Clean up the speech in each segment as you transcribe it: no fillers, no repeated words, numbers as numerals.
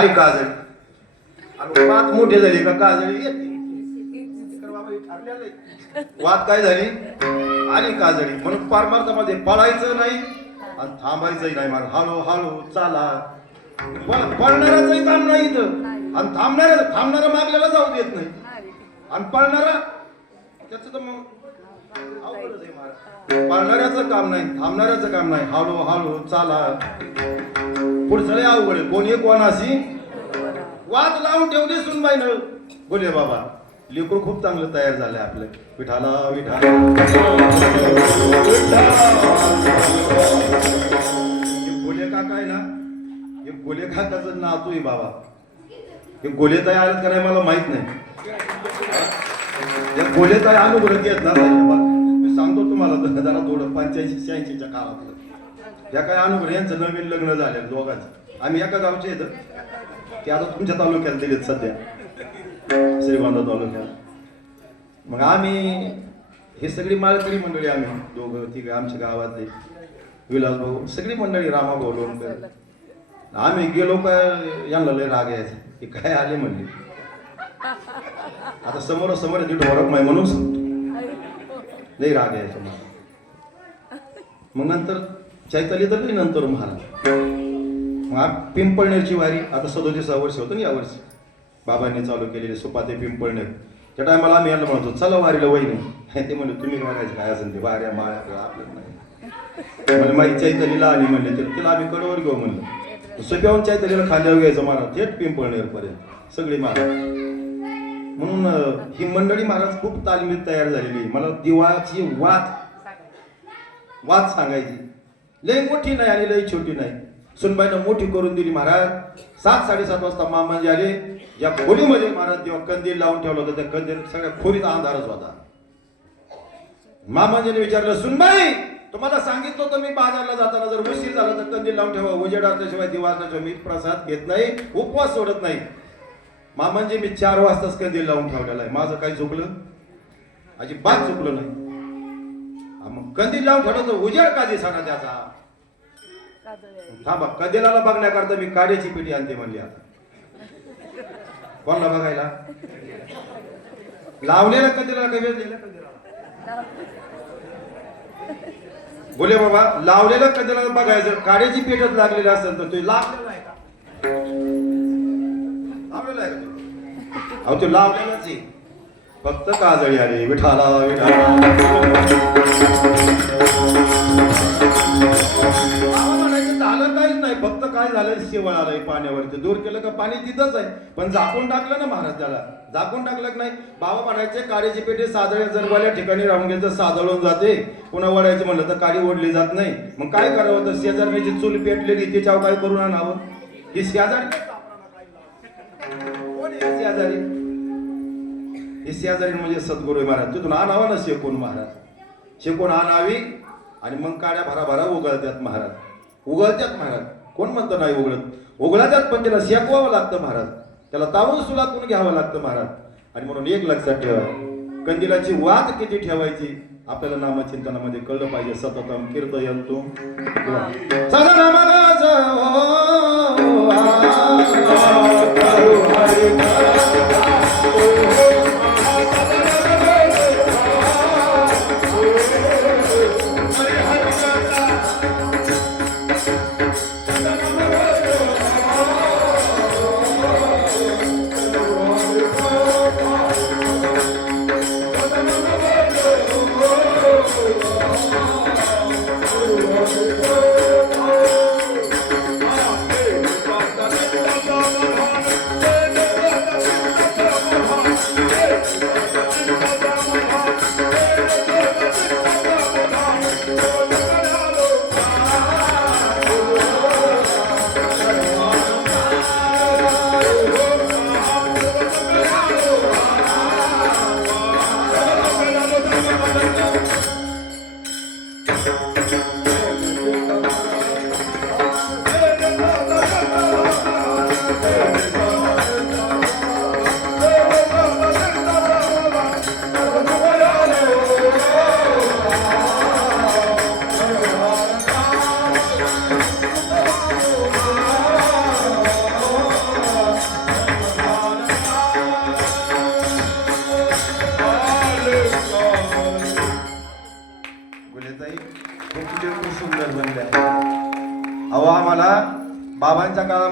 आली काजळी आणि वात मोठी झाली का काजळी येते. वात काय झाली आली काजळी म्हणून पारमार्थामध्ये पळायचं नाही आणि थांबायचंही नाही. मला हळू हळू चाला. पळणाराचंही काम नाही इथं आणि थांबणारा मागल्याला जाऊ देत नाही आणि पळणारा त्याचं तर मग अवघडच आहे महाराज. पळणाऱ्याचं काम नाही थांबणाऱ्याचं काम नाही. हळू हळू चाला. पुढचं लय अवघड आहे. कोणी कोणाशी वाद लावून ठेवली सुनबाईनं. बोले बाबा लेकरू खूप चांगलं तयार झालंय आपलं. विठाला विठाला गोले काका आहे ना हे गोले काकाचं नातू आहे बाबा. हे गोलेताई आलेत का नाही मला माहित नाही. या गोलेताई अनुग्रह घेत ना मी सांगतो तुम्हाला जरा थोडं 85-86च्या काळातलं या काय अनुग्रह यांचं नवीन लग्न झालं दोघांचं. आम्ही एका गावचे येत ते आता तुमच्या तालुक्यात दिलेत सध्या श्रीगोंदा तालुक्यात. मग आम्ही हे सगळी माळकरी मंडळी आम्ही दोघं तिघं आमच्या गावातले विलास भाऊ सगळी मंडळी रामा भाऊ लोणकर. आम्ही गेलो काय यांना लय राग यायचं की काय आले म्हणले. आता समोर तिथं ओळख नाही म्हणून सांगतो लय राग यायचं मला. मग नंतर चैताली तर नाही नंतर महाराज मग पिंपळनेरची वारी आता 37 वर्ष होतं ना यावर्षी बाबांनी चालू केलेली सुपाते पिंपळनेर. त्या टायमाला आम्ही यांना म्हणतो चला वारीला वहिनी. ते म्हणले तुम्ही बघायचं काय असेल ते वाऱ्या माळ्या आपल्याला नाही. म्हणजे माझी चैतलीला आली म्हणले तिला आम्ही कडवर घेऊ म्हणलं. सोप्याहून चैतलीला खांद्यावर घ्यायचं महाराज थेट पिंपळनेर पर्यंत सगळी महाराज. म्हणून ही मंडळी महाराज खूप तालमीत तयार झालेली. मला दिवाळाची वात सांगायची. लय मोठी नाही आणि लय छोटी नाही. सुनबाईनं मोठी करून दिली महाराज. 7-7:30 वाजता मामाजी आले. या खोलीमध्ये महाराज जेव्हा कंदील लावून ठेवलं होतं त्या कंदील सगळ्या खोलीत अंधारच होता. मामाजीने विचारलं सुनबाई तुम्हाला सांगितलं होतं मी बाजारला जाताना जर उशीर झाला तर कंदील लावून ठेवा. उजेड असल्याशिवाय दिवाळाशिवाय मी प्रसाद घेत नाही उपवास सोडत नाही. मामाजी मी 4 वाजताच कंदील लावून ठेवलेला आहे. माझं काही चुकलं अजिबात चुकलं नाही. मग कंदील लावून ठेवलं तर उजेड का दिसाना त्याचा. थांबा कंदिलाला बघण्याकरता मी काड्याची पेटी आणते म्हणली. आता कोणाला बघायला लावलेला कंदिलाला काही वेळ बोले बाबा लावलेलं कंदिलाला बघायचं. काड्याची पेटच लागलेली असेल तर तो लावलेला आहे का लावलेला आहे का. अहो तो लावलेलाच आहे फक्त काजळी आली. विठाला झालं काहीच नाही फक्त काय झालं शेवळ आलंय पाण्यावरती. दूर केलं का पाणी तिथंच आहे पण झाकून टाकलं ना महाराज. त्याला झाकून टाकलं नाही. बाबा म्हणायचे काडीची पेटी सादळ जर वाल्या ठिकाणी राहून गेलं तर सादळून जाते. पुन्हा वडायचं म्हणलं तर काडी ओढली जात नाही. मग काय करावं तर शेजारण्याची चूल पेटलेली त्याच्यावर काय करून आणावं. ही शेजारी कोण शेजारी हे शेजारी म्हणजे सद्गुरू महाराज. तिथून आणावं ना शेकून महाराज. शेकून आणावी आणि मग काड्या भराभरा उगळत्यात महाराज. उगळत्यात महाराज. कोण म्हणतं नाही उघडत उघळत्यात पण त्याला शेकवावं लागतं महाराज. त्याला तावून सुलाकून घ्यावं लागतं महाराज. आणि म्हणून एक लक्षात ठेवा कंदिलाची वात किती ठेवायची आपल्याला नामचिंतनामध्ये कळलं पाहिजे. सततम कीर्तयन्तु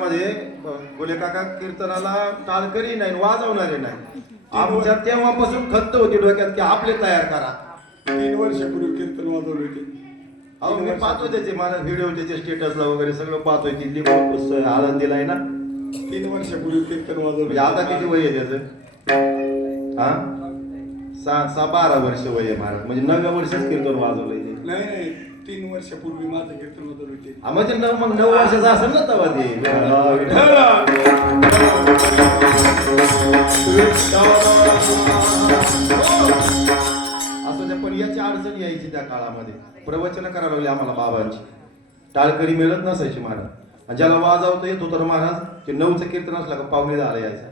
गावामध्ये गोले काका कीर्तनाला टाळकरी नाही वाजवणारे नाही. आमच्या तेव्हापासून खंत होती डोक्यात की आपले तयार करा. 3 वर्षापूर्वी कीर्तन वाजवले होते. अहो मी पाहतो त्याचे माझा व्हिडिओ त्याचे स्टेटसला वगैरे सगळं पाहतोय. दिल्ली पुस्तक आळंदीला आहे ना. 3 वर्षापूर्वी कीर्तन वाजवले. म्हणजे आता किती वय आहे त्याचं? हा 12 वर्ष वय आहे महाराज. म्हणजे 9व्या वर्षात कीर्तन वाजवलंय ते. नाही 3 वर्षापूर्वी माझं कीर्तन वाजवले होते. म्हणजे मग 9 वर्षाचं असेल ना तेव्हा ते. असं पण याची अडचण यायची त्या काळामध्ये. प्रवचन करायला लागले आम्हाला बाबांची. टाळकरी मिळत नसायची महाराज. आणि ज्याला वाजवता येत होतं महाराज ते 9चं कीर्तन असलं का पावणे 10 यायचं.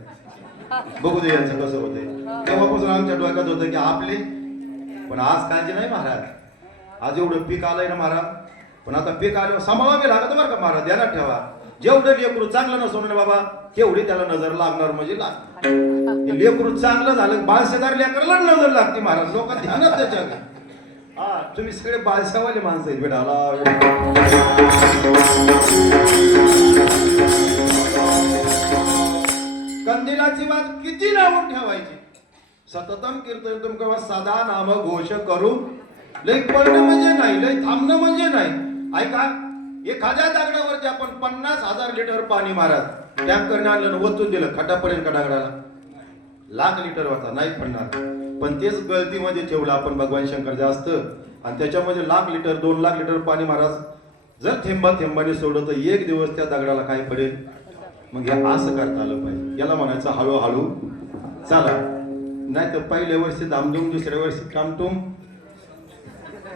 बघू दे यांचं कसं होतंय. तेव्हापासून आमच्या डोक्यात होतं की आपले. पण आज काळजी नाही महाराज. आज एवढं पीक आलंय ना महाराज. पण आता पीक आल्यावर सांभाळावे लागत बरं का महाराज. ध्यानात ठेवा. जेवढं लेकरू चांगलं नसतं ना बाबा तेवढी त्याला नजर लागणार म्हणजे लागणार. लेकरू चांगलं झालं बाळशेदार लेकराला नजर लागते महाराज. लोक ध्यानात त्याच्या. हा तुम्ही सगळे बाळशावाले माणसं आहेत बेटाला. कंदिलाची वाट किती लावून ठेवायची. सततम कीर्तन तुमका सदा नाम घोष करू. लय पडणं म्हणजे नाही लय थांबणं म्हणजे नाही. ऐका एखाद्या दगडावरती आपण 50,000 लिटर पाणी महाराज टँकरने आणलं वतून दिलं खड्डापर्यंत का दगडाला. लाख लिटर होता नाही पडणार. पण तेच गळतीमध्ये ठेवलं आपण भगवान शंकर जास्त. आणि त्याच्यामध्ये लाख लिटर 2 लाख लिटर पाणी महाराज जर थेंबाने सोडलं तर एक दिवस त्या दगडाला काय पडेल. मग हे असं करता आलं पाहिजे. याला म्हणायचं हळूहळू चला. नाही तर पहिल्या वर्षी धामधूम दुसऱ्या वर्षी टामटूम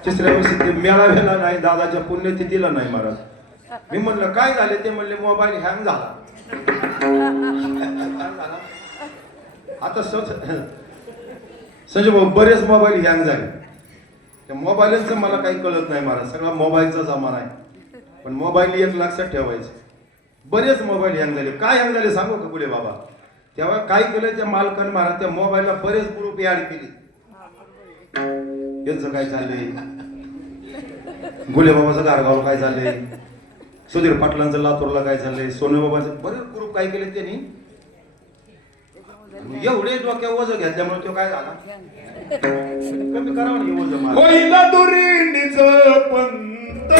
तिसऱ्या वर्षी ते मेळाव्याला नाही दादाच्या पुण्यतिथीला नाही महाराज. मी म्हणलं काय झाले ते म्हणले मोबाईल हँग झाला. आता संजय भाऊ बरेच मोबाईल हँग झाले. त्या मोबाईलचं मला काही कळत नाही महाराज. सगळा मोबाईलचा जमाना आहे. पण मोबाईल एक लक्षात ठेवायचं. बरेच मोबाईल हँग झाले. काय हँग झाले सांगू का गुले बाबा. तेव्हा काय केलं त्या मालकाने महाराज त्या मोबाईलला बरेच ग्रुप ऍड केले. यांचं काय चाललंय. गुले बाबाचं गारगावला काय चाललंय. सुधीर पाटलांचं लातूरला काय चाललंय. सोनू बाबाचं बरेच ग्रुप काय केले त्यांनी. एवढे डोक्या वजन घेतल्यामुळे तो काय झाला. कमी करावं ना वजन. होईला दुरींडीच पंत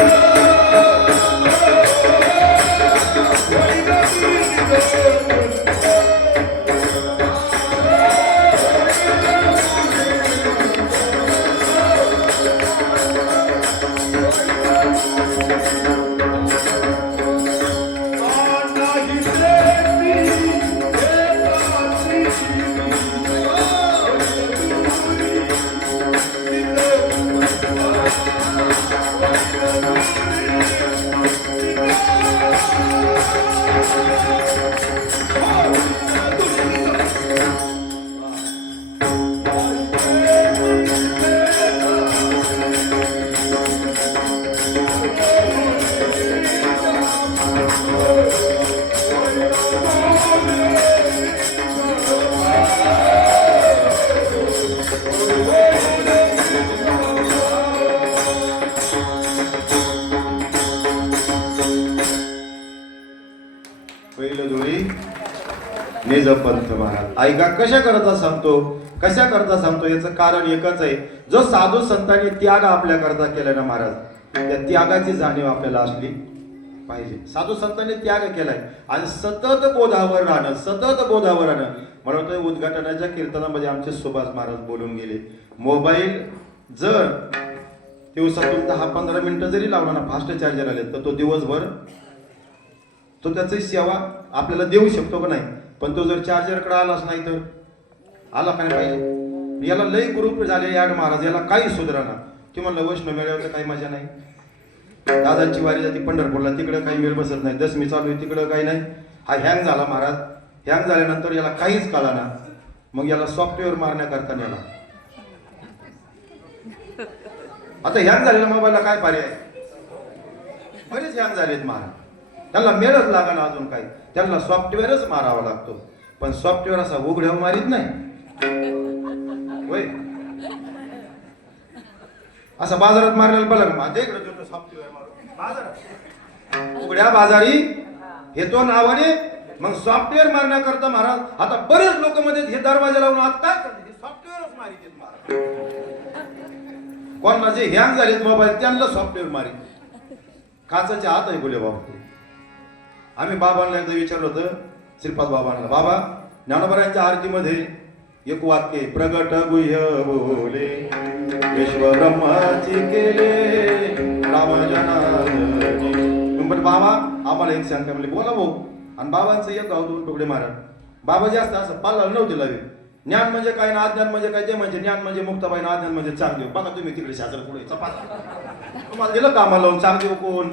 होईला दुरींडीच पंथ महाराज. ऐका कशा करता सांगतो याचं कारण एकच आहे. जो साधू संतांनी त्याग आपल्या करता केला ना महाराज त्या त्यागाची जाणीव आपल्याला असली पाहिजे. साधू संतांनी त्याग केलाय आणि सतत बोधावर राहणं. मला वाटतं उद्घाटनाच्या कीर्तनामध्ये आमचे सुभाष महाराज बोलून गेले. मोबाईल जर दिवसातून 10-15 मिनिटं जरी लावला ना फास्ट चार्जर आले तर तो दिवसभर तो त्याची सेवा आपल्याला देऊ शकतो का नाही. पण तो जर चार्जरकडे आलाच नाही तर आला काय पाहिजे. याला लई ग्रुप झाले याड महाराज. याला काही सुधारणा. की म्हणलं वैष्णव मेळ्यावर काही मजा नाही. दादांची वारी जाते पंढरपूरला तिकडे काही मेळ बसत नाही. दसमी चालू आहे तिकडं काही नाही. हा हँग झाला महाराज. हँग झाल्यानंतर याला काहीच कळाना. मग याला सॉफ्टवेअर मारण्याकरता नेला. आता हँग झालेल्या मोबाईलला काय पर्याय. बरेच हँग झालेत महाराज. त्यांना मेळच लागणार अजून काही. त्यांना सॉफ्टवेअरच मारावा लागतो. पण सॉफ्टवेअर असा उघड्यावर मारित नाही होय. असं बाजारात मारलेलं बघा माझ्या इकडे सॉफ्टवेअर मारू बाजारात उघड्या बाजारी हे तो नावाने मग सॉफ्टवेअर मारण्याकरता महाराज आता बरेच लोक मध्ये हे दरवाजा लावून आज काय करते हे सॉफ्टवेअरच मारित महाराज. कोणाला जे हँग झालेत मोबाईल त्यांना सॉफ्टवेअर मारित काचाचे हात आहे बोले बाबा. आम्ही बाबांना एकदा विचारलं होतं श्रीपाद बाबांना, बाबा ज्ञानोबरायांच्या आरतीमध्ये एक वाक्य प्रगट गुह्य बोले विश्व ब्रह्माची केले रामजनानी. बाबा आम्हाला एक सांगता म्हणले बोला भाऊ. आणि बाबांचं एक गाव दोन तुकडे महाराज. बाबा जास्त असं पाला नव्हते लावे. ज्ञान म्हणजे काय ना अज्ञान म्हणजे काय ते म्हणजे ज्ञान म्हणजे मुक्ताबाई ना अज्ञान म्हणजे चांगदेव. बघा तुम्ही तिकडे शास्त्र पुढे तुम्हाला दिलं कामाला लावून चांगदेव कोण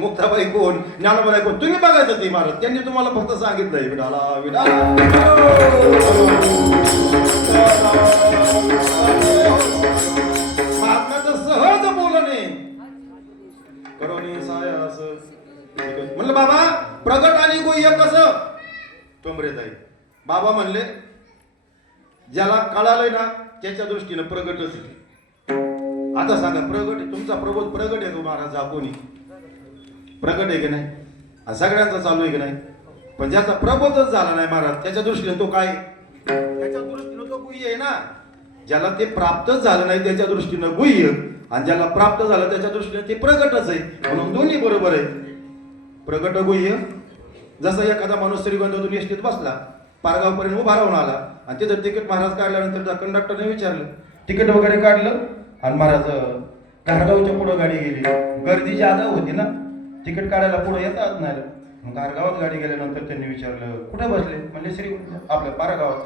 मुक्ताबाई कोण ज्ञानोबाई कोण तुम्ही बघायचं ते महाराज. त्यांनी तुम्हाला फक्त सांगितलंय विडाला विडाला महात्म्याचं सहज बोलणे करोनी साय असं म्हणलं बाबा प्रगट आणि गुह्य कसं टोंबरेत आहे. बाबा म्हणले ज्याला कळालंय ना त्याच्या दृष्टीनं प्रगटच आहे. आता सांगा प्रगट तुमचा प्रबोध प्रगट आहे तो महाराज कोणी प्रगट आहे की नाही सगळ्यांचा चालू आहे की नाही. पण ज्याचा प्रबोधच झाला नाही महाराज त्याच्या दृष्टीने तो काय त्याच्या दृष्टीनं तो गुह्य आहे ना. ज्याला ते प्राप्तच झालं नाही त्याच्या दृष्टीनं गुह्य आणि ज्याला प्राप्त झालं त्याच्या दृष्टीने ते प्रगटच आहे. म्हणून दोन्ही बरोबर आहे. प्रगट गुह्य जसं एखादा माणूस श्रीगोंद्यातून एसटीत बसला पारगावपर्यंत उभा राहून आला आणि तिथं तिकीट महाराज काढल्यानंतर त्या कंडक्टरने विचारलं तिकीट वगैरे काढलं आणि महाराज घारगावच्या पुढं गाडी गेली. गर्दी जादा होती ना तिकीट काढायला पुढे येतात नाही. मग घारगावात गाडी गेल्यानंतर त्यांनी विचारलं कुठे बसले म्हणले श्रीगोंद्या आपल्या पारगावात.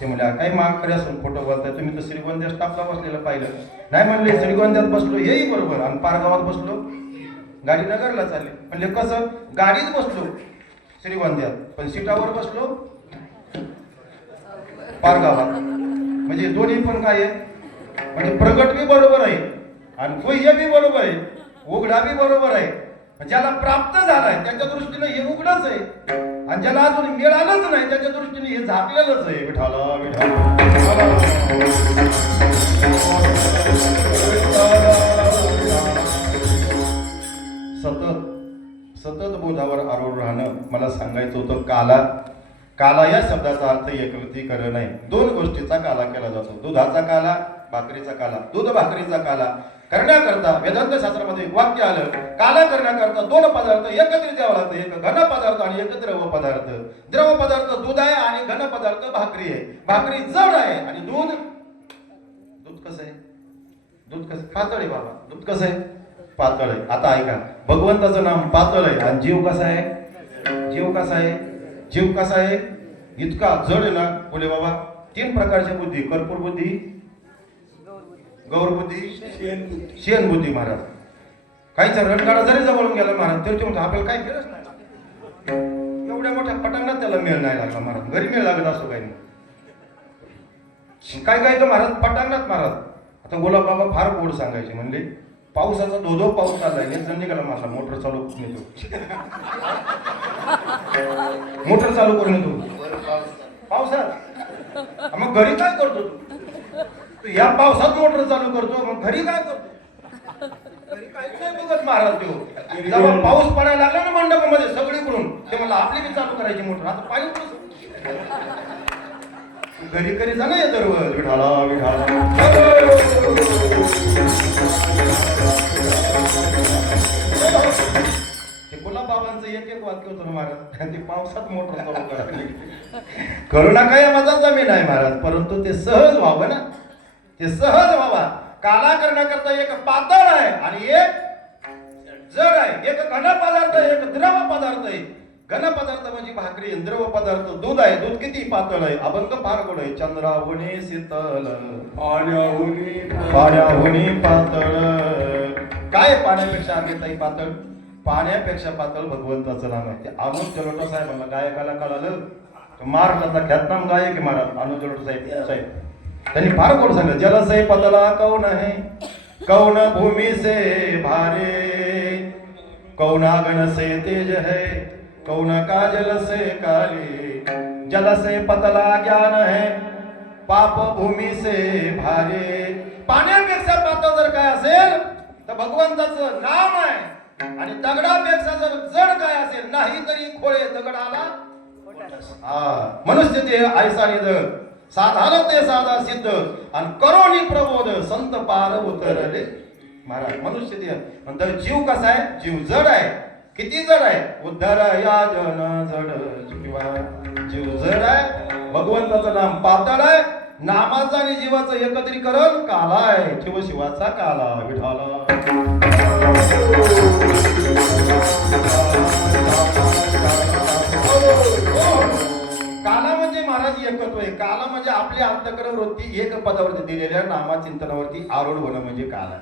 ते म्हणले काही माग खरे असून खोटं बोलताय तुम्ही तर श्रीगोंद्या स्टाफला बसलेलं पाहिलं नाही. म्हणले श्रीगोंद्यात बसलो हेही बरोबर आणि पारगावात बसलो गाडी नगरला चालले. म्हणले कसं गाडीत बसलो श्रीगोंद्यात पण सीटावर बसलो पारगावात. म्हणजे दोन्ही पण काय आहे म्हणजे प्रगट बी बरोबर आहे आणि गुह्य बी बरोबर आहे उघडा बी बरोबर आहे. ज्याला प्राप्त झालाय त्याच्या दृष्टीने हे उघडच आहे आणि ज्याला अजून मिळालंच नाही त्याच्या दृष्टीने हे झाकलेलंच आहे. विठाला विठाला सतत सतत बोधावर आरूढ राहणं. मला सांगायचं होतं काला काला या शब्दाचा अर्थ एकत्रीकरण नाही. दोन गोष्टीचा काला केला जातो. दुधाचा काला भाकरीचा काला. दूध भाकरीचा काला करण्याकरता वेदांत शास्त्रामध्ये एक वाक्य आलं काला करण्याकरता दोन पदार्थ एकत्रित द्यावं लागतं. एक घन पदार्थ आणि एक द्रव पदार्थ. द्रव पदार्थ दूध आहे आणि घन पदार्थ भाकरी आहे. भाकरी जड आहे आणि दूध दूध कसं आहे दूध कसं पातळ आहे बाबा. दूध कसं आहे पातळ आहे. आता ऐका भगवंताचं नाम पातळ आहे आणि जीव कसा आहे जीव कसा आहे जीव कसा आहे इतका जड आहे ना. बोले बाबा तीन प्रकारच्या बुद्धी कर्पूर बुद्धी गौर बुद्धी शेण बुद्धी महाराज. काहीचा रणगाडा जरी जवळून गेला महाराज तरी ते म्हणतो आपल्याला काही मिळच नाही. एवढ्या मोठ्या पटांगणात त्याला मेळ नाही लागला महाराज. घरी मेळ लागत असतो काही नाही. काय काय तर महाराज पटांगणात महाराज. आता गुलाब बाबा फार गोड सांगायचे म्हणले पावसाचा धोधो पाऊस चाललाय नाही निघाला माझा मोटर चालू करून येतो मोटर चालू करून येतो पावसात. मग घरी काय करतो तू या पावसात मोटर चालू करतो मग घरी काय करतो घरी काहीच नाही बघत महाराज. तो जेव्हा पाऊस पडायला लागला ना मंडपामध्ये सगळीकडून ते मला आपली बी चालू करायची मोटर. आता पाणी घरी घरी जा ना या दररोज विठाला विठाला. ते गुलाब बाबांचं एक एक वाक्य होतं महाराज ते पावसात मोटर चालू करायला. करुणा काय माझा जमीन आहे महाराज परंतु ते सहज व्हावं ना. ते सहज व्हावा. काला करण्याकरता एक पातळ आहे आणि एक जड आहे. एक घन पदार्थ एक द्रव पदार्थ आहे. घन पदार्थ म्हणजे भाकरी द्रव पदार्थ दूध आहे. दूध किती पातळ आहे अभंग फार गोड आहे. चंद्राहुनी शीतल पाण्याहुनी पातळ. काय पाण्यापेक्षा आगे पातळ पाण्यापेक्षा पातळ भगवंताचं नाम आहे. ते अनुज जलोटा साहेबांना गायकाला कळालं महाराष्ट्राचा ख्यातनाम गायक महाराज अनुज जलोटा साहेब त्यांनी फार गोड सांगितलं जल से पतला कौन है कौन भूमि से भारे कौन आगन से तेज है कौन काजल से काली. जल से पतला ज्ञान है पाप भूमि से भारे. पाण्यापेक्षा पातळ जर काय असेल तर भगवंताचं नाम आहे. आणि दगडापेक्षा जर जड काय असेल नाही तरी खोळे दगडाला हा मनुष्य ते आयसा निध साधार ते साधा सिद्ध आणि करोनी प्रबोध संत पार उतरले महाराज. मनुष्य ते नंतर जीव कसा आहे? जीव जड आहे. किती जड आहे? उद्धर या जन जड जीवा. जीव जड आहे. भगवंताचं नाम पातळ आहे. नामाचा आणि जीवाचं एकत्रीकरण काला आहे. ठेव शिवाचा काला विठाला. काला म्हणजे महाराज एकत्व आहे. काला म्हणजे आपली अंतःकरण वृत्ती एक पदावरती दिलेल्या नामा चिंतनावरती आरूढ होणं म्हणजे काला.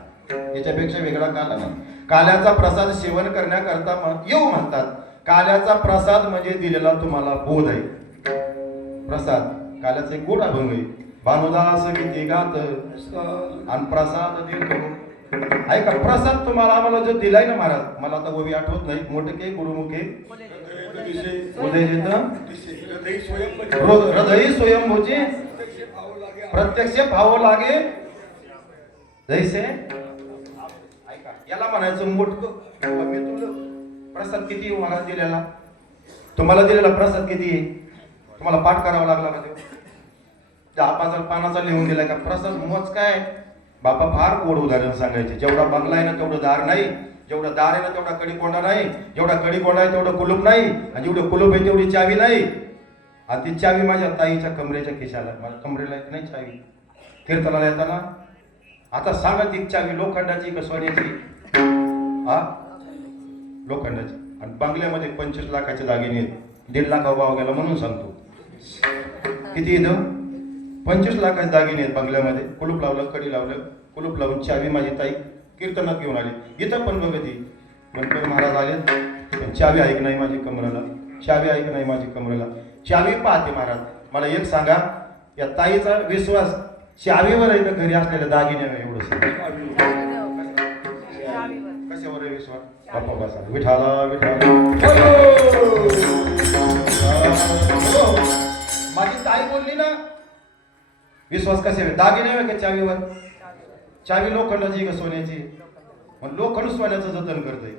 याच्यापेक्षा वेगळा काला नाही. काल्याचा प्रसाद सेवन करण्याकरता येऊ म्हणतात. काल्याचा प्रसाद म्हणजे दिलेला तुम्हाला बोध आहे. प्रसाद काल्याचा एक गोड अभंग आहे. भानुदास किती गात आणि प्रसाद देतो. ऐका प्रसाद तुम्हाला आम्हाला जो दिलाय ना महाराज, मला आता ओवी आठवत नाही. मोठे गुरुमुखे उदय हृदय स्वयंभूचे प्रत्यक्ष भाव लागे जैसे. ऐका याला म्हणायचं मोठं मी तुला प्रसाद किती मला दिलेला, तुम्हाला दिलेला प्रसाद किती आहे? तुम्हाला पाठ करावा लागला का? ते 10 पानाचा लिहून दिलाय का प्रसाद? मोज काय बापा. फार गोड उदाहरण सांगायचे. जेवढा बंगला आहे ना तेवढं दार नाही, जेवढं दार आहे ना तेवढा कडीकोंडा नाही, जेवढा कडीकोंडा आहे तेवढं कुलूप नाही, आणि जेवढं कुलूप आहे तेवढी चावी नाही. आणि ती चावी माझ्या ताईच्या कमरेच्या खिशाला. माझ्या कमरेला नाही चावी. कीर्तनाला येताना आता सांगा ती चावी लोखंडाची का सोन्याची? हा लोखंडाची. आणि बंगल्यामध्ये 25 लाखाचे दागिने आहेत. 1.5 लाख भाव गेला म्हणून सांगतो. किती इथं 25 लाखाचे दागिने आहेत बंगल्यामध्ये. कुलूप लावलं, कडी लावलं, कुलूप लावून चावी माझी ताई कीर्तनात घेऊन आली. इथं पण बघती गणपती महाराज आले पण चावी ऐक नाही माझी कमरेला. चावी ऐक नाही माझी कमरेला. चावी पाहते महाराज. मला एक सांगा या ताईचा विश्वास चावीवर आहे का घरी असलेल्या दागिन्यावर? एवढं कशावर आहे विश्वास? बाप्पा बसा विठाला विठाला. माझी ताई बोलली ना विश्वास कशावर? दागिन्यावर का चावीवर? चावी लोखंडाची का सोन्याची? मग लोखंड सोन्याचं जतन करतंय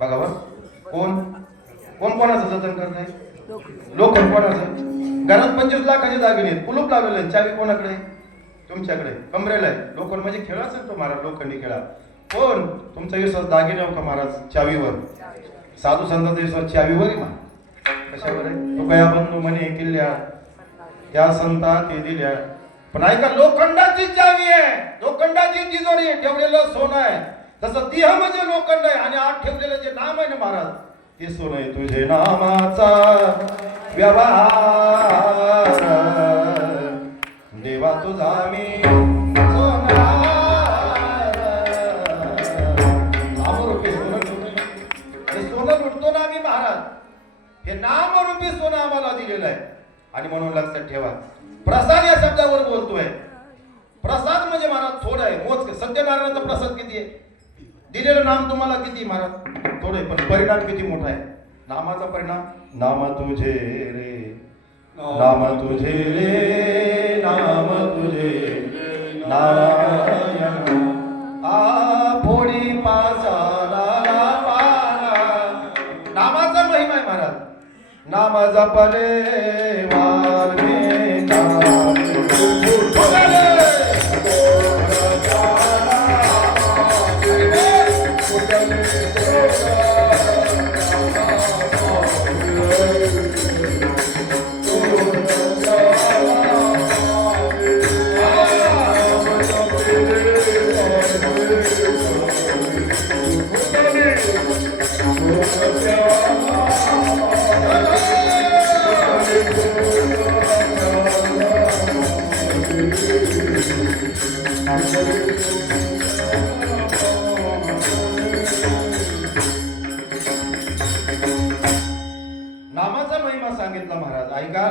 बघा बरं. कोण कोण कोणाचं जतन करतंय? लोखंड कोणाचं? घरात 25 लाखाचे दागिने आहेत, कुलूप लावलेलं आहे, चावी कोणाकडे? तुमच्याकडे कमरेला आहे. लोखंड म्हणजे खेळ असेल तो महाराज, लोखंडी खेळा. कोण तुमचा विश्वास दागिन्यावर का महाराज? चावीवर. साधू संतांचा विश्वास चावीवर आहे ना. कशावर आहे? तो गया बंधू म्हणे किल्ल्या त्या संता ते दिल्या. पण ऐका लोखंडाची चावी आहे, लोखंडाची तिजोरी आहे, ठेवलेलं सोनं आहे. तसं देह म्हणजे लोखंड आहे आणि आत ठेवलेलं जे नाम आहे ना महाराज ते सोनं आहे. तुझे नामाचा व्यवहार देवा तुझा मी सोनं लुटतो ना आम्ही महाराज. हे नामरूपी सोनं आम्हाला दिलेलं आहे. आणि म्हणून लक्षात ठेवा प्रसाद या शब्दावर बोलतोय. प्रसाद म्हणजे महाराज थोडं आहे, मोजके. सत्यनारायणाचा प्रसाद किती आहे? दिलेलं नाम तुम्हाला किती महाराज? थोडं आहे, पण परिणाम किती मोठा आहे नामाचा परिणाम. नाम तुझे रे नाम तुझे रे नाम तुझे नारायण आ फोडी पासाला पारा. नामाचा महिमा आहे महाराज. नाम जपले वाल्मिका नामाचा महिमा सांगितला महाराज. ऐका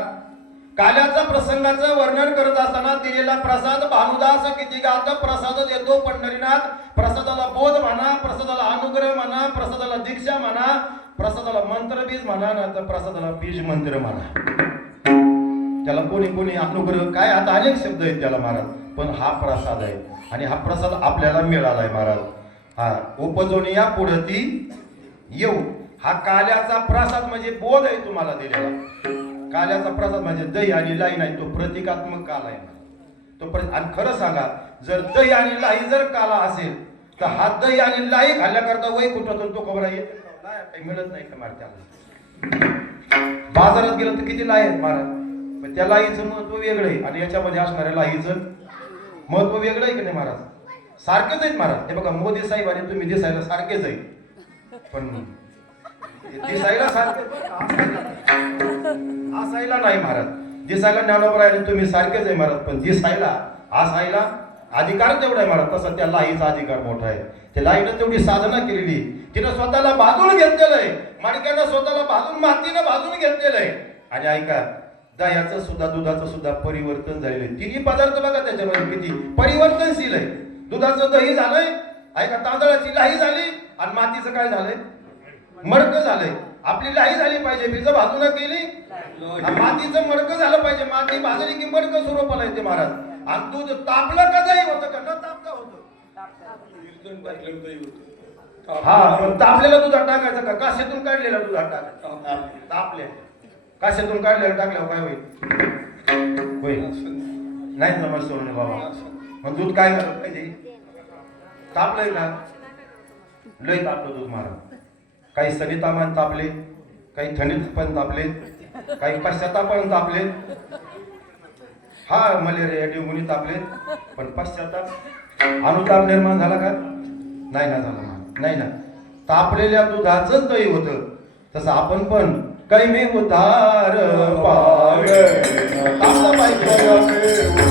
काल्याचा प्रसंगाचं वर्णन करत असताना दिलेला प्रसाद भानुदास किती गात प्रसाद देतो पंढरीनाथ. प्रसादाला बोध म्हणा, प्रसादाला अनुग्रह म्हणा, प्रसादाला दीक्षा म्हणा, प्रसादाला मंत्रबीज म्हणा, ना तर प्रसादाला बीज मंत्र म्हणा. त्याला कोणी कोणी अनुग्रह काय आता अनेक शब्द आहेत त्याला महाराज. पण हा प्रसाद आहे आणि हा प्रसाद आपल्याला मिळालाय महाराज. हा उपजोनिया पुढती येऊ. हा काल्याचा प्रसाद म्हणजे बोध आहे तुम्हाला दिलेला. काल्याचा प्रसाद म्हणजे दही आणि लाई नाही, तो प्रतिकात्मक काल आहे आणि खरं सांगा, जर दही आणि लाई जर काला असेल तर हा दही आणि लाई खाल्ल्याकरता वय कुठं तो खबर आहे काही मिळत नाही का महाराज. बाजारात गेलं तर किती लाई आहेत महाराज, पण त्या लाईचं महत्व वेगळं आहे आणि याच्यामध्ये असणाऱ्या लाईचं महत्व वेगळं आहे की नाही महाराज. सारखेच आहेत महाराज. हे बघा मोदी साहेब आणि तुम्ही दिसायला सारखेच आहे, पण दिसायला सारखे असायला नाही महाराज. दिसायला ज्ञानोबा आणि तुम्ही सारखेच आहे महाराज, पण दिसायला असायला अधिकार तेवढा आहे महाराज. तसा त्या लाईचा अधिकार मोठा आहे. त्या लाईनं तेवढी साधना केलेली, तिनं स्वतःला भाजून घेतलेलं आहे, माणक्यानं स्वतःला भाजून मातीनं भाजून घेतलेलं आहे. आणि ऐका, दह्याचं सुद्धा दुधाचं सुद्धा परिवर्तन झालेलं आहे. तिन्ही पदार्थ बघा त्याच्यामध्ये किती परिवर्तनशील आहे. दुधाचं दही झालंय, ऐका, तांदळाची लाही झाली आणि मातीचं काय झालंय, मडकं झालंय. आपली लाही झाली पाहिजे, भिज भाजून केली, मातीचं मडकं झालं पाहिजे. माती भाजली की मडकं स्वरूपाला येते महाराज. आणि दूध तापलं का दही होतं का, न तापलं होतं. हा, पण तापलेलं दुधात टाकायचं का, काशेतून काढलेलं दुधात टाकायचं. तापले काशेतून काढलेलं टाकल्यावर काय होईल, नाही समज सोडणे बाबा. मग दूध काय झालं पाहिजे, तापलंय का, लय तापलं दूध महाराज. काही सनितामान तापले, काही थंडीत पण तापले, काही पश्चातापान तापले. हा मलेरिया डेंगूनी तापले, पण पश्चाताप अनुताप निर्माण झाला का, नाही ना झाला, नाही ना. तापलेल्या दुधाचंच दही होतं. तसं आपण पण काही मी उतार पावे तापलं पाहिजे.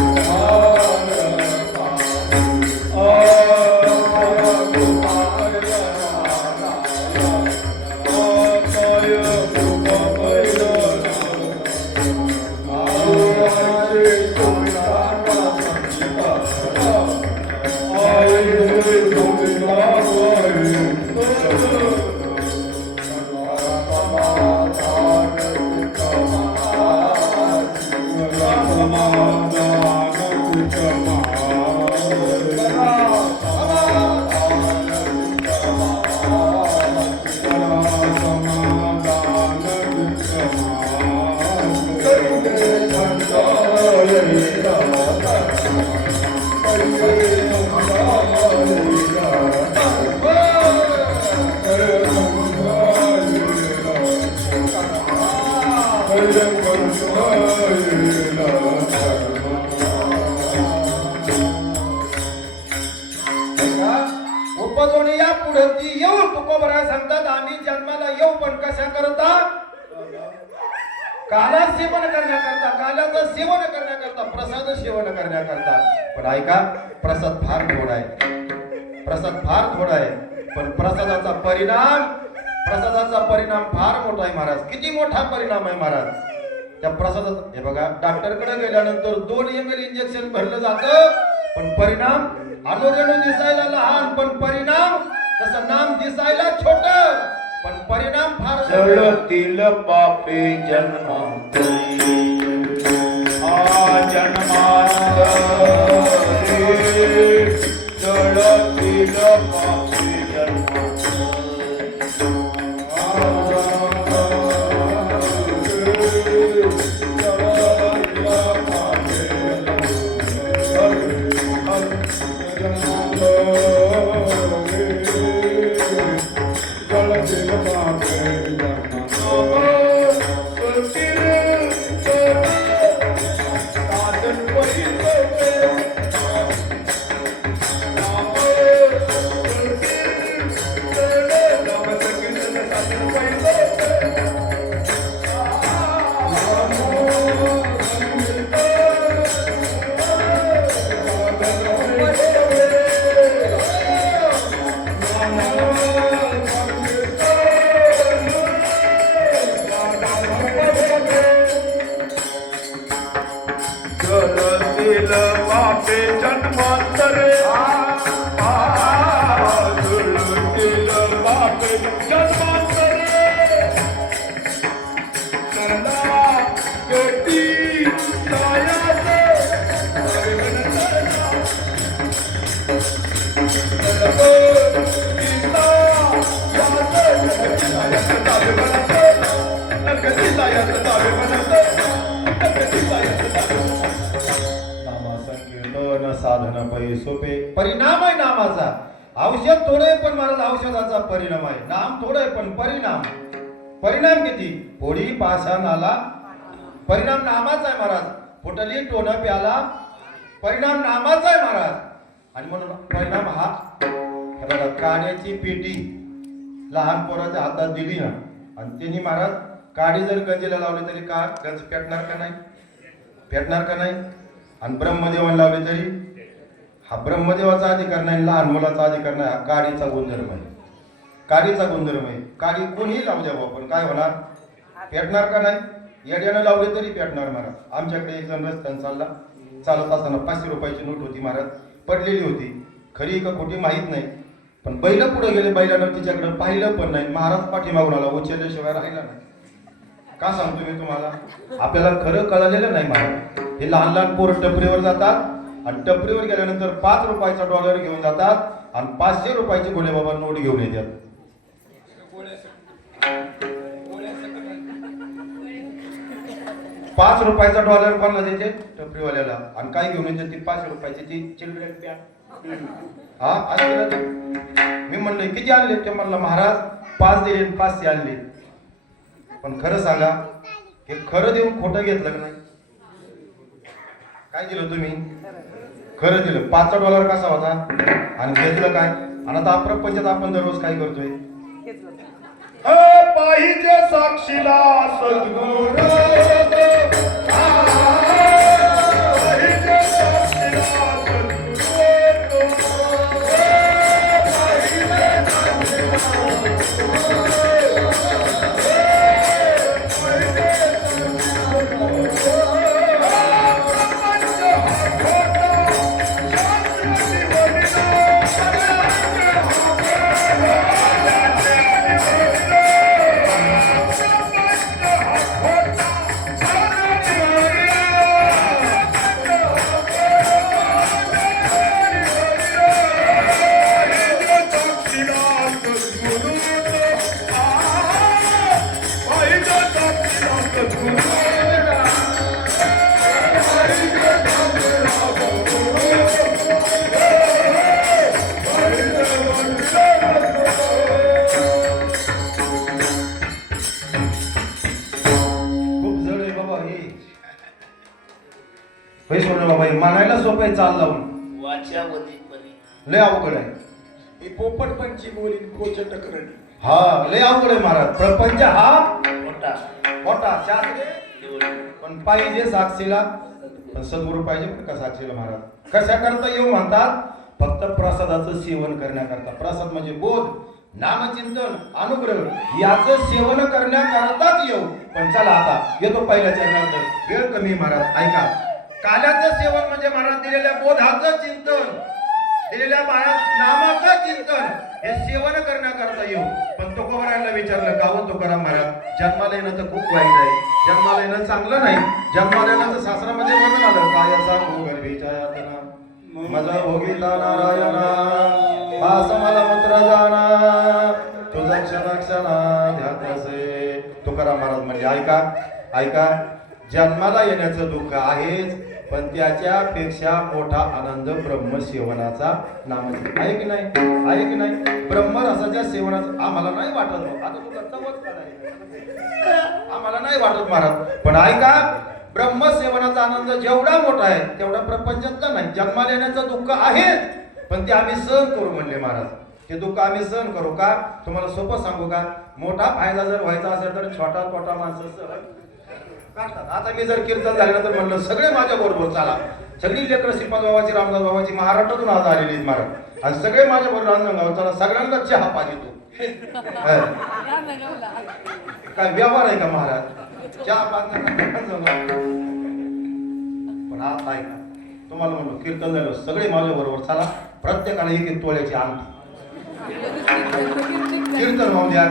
उपजोनी या पुढती येऊ. तुकोबरा सांगतात, आम्ही जन्माला येऊ पण कशा करता, काला सेवन करण्याकरता, काल्याचं सेवन करण्याकरता, प्रसाद सेवन करण्याकरता. पण ऐका, प्रसाद फार थोडा आहे, प्रसाद फार थोडा आहे, पण प्रसादाचा परिणाम फार मोठा आहे महाराज. किती मोठा परिणाम आहे महाराज त्या प्रसादाचा. हे बघा, डॉक्टरकडे गेल्यानंतर 2 ml इंजेक्शन भरलं जातं, पण परिणाम अनोरेणू दिसायला लहान, पण परिणाम तसं नाम दिसायला छोट, पण परिणाम फार. जळतील पापे जन्मांतरी जन्मांतरी जळतील पापे जन्मांतरी तब्येतीचा यश जावे म्हणत तब्येतीचा यश जावे. नामा संकीर्तन साधन पै सोपे. परिणाम आहे नामाचा. औषध थोडं आहे पण महाराज औषधाचा परिणाम आहे. नाम थोडं आहे पण परिणाम किती. पोळी पाषाणाला परिणाम नामाचा आहे महाराज. फुटली टोन प्याला परिणाम नामाचा आहे महाराज. आणि म्हणून परिणाम हा हे बघा काड्याची पेटी लहान पोराच्या हातात दिली ना आणि त्यांनी महाराज काडी जर गंजीला लावली तरी का गंज पेटणार का नाही. आणि ब्रह्मदेवाला लावले तरी हा ब्रह्मदेवाचा अधिकार नाही, लहान मुलाचा अधिकार नाही. हा काडीचा गुणधर्म आहे. काडी कोणीही लावू द्यावं पण काय होणार, पेटणार का नाही. येड्यानं लावले तरी पेटणार महाराज. आमच्याकडे एक जण रस्त्यानं चालत असताना 500 रुपयाची नोट होती महाराज, पडलेली होती. खरी का खोटी माहीत नाही, पण बैल पुढे गेले, बैलानं तिच्याकडे पाहिलं पण नाही. महाराज पाठीमागून आला, उचलल्याशिवाय राहिला नाही. का सांगतो मी तुम्हाला, आपल्याला खरं कळलेलं नाही महाराज. हे लहान पोरं टपरीवर जातात आणि टपरीवर गेल्यानंतर 5 रुपयाचा डॉलर घेऊन जातात आणि 500 रुपयाची गोले बाबा नोट घेऊन येतात. 5 रुपयाचा डॉलर कोणाला देते, टपरीवाल्याला. आणि काय घेऊन येते ती 5 रुपयाची ती चिल्ड्रन बॅग. हा असं मी म्हणलं किती आणले, ते म्हणलं महाराज 5 दिले 500 आणले. पण खरं सांगा, हे खरं देऊन खोटं घेतलं का नाही. काय दिलं तुम्ही, खरं दिलं. 5चा डॉलर कसा होता आणि घेतलं काय. आणि आता प्रपंचात आपण दररोज काय करतोय, पाहिजे साक्षीला सद्गुरू. म्हणायला सोपं आहे, चाल लावून लय अवघड आहे. ही पोपटपंची बोली कोचट करणी. हा लय अवघड आहे महाराज. प्रपंच हा मोठा शास्त्रे पण पाहिजे साक्षीला, पण सद्गुरू पाहिजे का साक्षीला महाराज. कशा करता येऊ म्हणतात, फक्त प्रसादाचं सेवन करण्याकरता. प्रसाद म्हणजे बोध, नामचिंतन, अनुग्रह याचं सेवन करण्याकरताच येऊ. पण चला आता येतो पहिल्या चरणात, वेळ कमी महाराज. ऐका, काल्याचं सेवन म्हणजे महाराज दिलेल्या बोधाचं चिंतन, दिलेल्या नामाचं चिंतन हे सेवन करण्याकरता येऊ. पण तुकोबारायला विचारलं, गाव तुकाराम महाराज, जन्माला येणं तर खूप वाईट आहे, जन्माला येणं चांगलं नाही. जन्माला येण्याचं शास्त्रामध्ये वर्णन आलं, काय सांगू गर्भीच्या यातना माझा भोगिता नारायणा, पास मला मूत्र जाणा तुझा क्षणा ध्यातसे. तुकाराम महाराज म्हणजे ऐका, जन्माला येण्याचं दुःख आहेच, पण त्याच्यापेक्षा मोठा आनंद ब्रह्मसेवनाचा नामच आहे की नाही. ब्रह्मरसाच्या सेवनाचा आम्हाला नाही वाटत. आता तुला चवच काढायची आम्हाला नाही वाटत महाराज. पण ऐका, ब्रह्मसेवनाचा आनंद जेवढा मोठा आहे तेवढा प्रपंचातला नाही. जन्माला येण्याचं दुःख आहेच, पण ते आम्ही सहन करू म्हणले महाराज. ते दुःख आम्ही सहन करू का. तुम्हाला सोपं सांगू का, मोठा फायदा जर व्हायचा असेल तर छोटा माणसं सहन काढतात. आता मी जर कीर्तन झाल्यानंतर म्हणलं सगळे माझ्या बरोबर चला, सगळी लेकरं श्रीपाद बाबाची, रामदास बाबाची महाराष्ट्रातून आज आलेली महाराज, आणि सगळे माझ्या बरोबर रांजणगाव चला, सगळ्यांना चहा पाहिजे तो. काय व्यवहार आहे का महाराज, चहा पाजण्याचा. पण आता ऐका, तुम्हाला म्हणलो कीर्तन झालं, सगळे माझ्या बरोबर चला, प्रत्येकाला एक तोळ्याची अंगठी. कीर्तन होऊ द्या.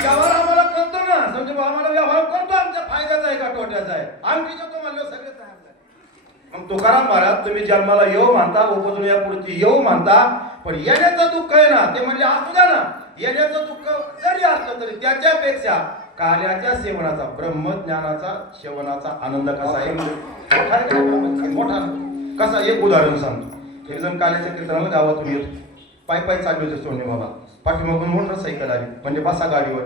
व्यवहार आम्हाला करतो ना, समजा आम्हाला व्यवहार करतो, आमच्या फायद्याचा आहे का तोट्याचा आहे. अंगठीचं तो म्हणलं सगळं. मग तुकाराम महाराज तुम्ही जन्माला येऊ मानता उपजून या पुढची येऊ मानता, पण येण्याचं दुःख आहे ना ते म्हणजे असू द्या ना, येण्याचं दुःख जरी असलं तरी त्याच्यापेक्षा काल्याच्या सेवनाचा ब्रह्मज्ञानाचा सेवनाचा आनंद कसा आहे, मोठा आहे का? मोठा कसा? एक उदाहरण सांगतो. एक जण काल्याच्या कीर्तनाला गावातून येतो, पाय पाय चालले होते सोने बाबा, पाठीमागून मोटरसायकल आली, म्हणजे बसा गाडीवर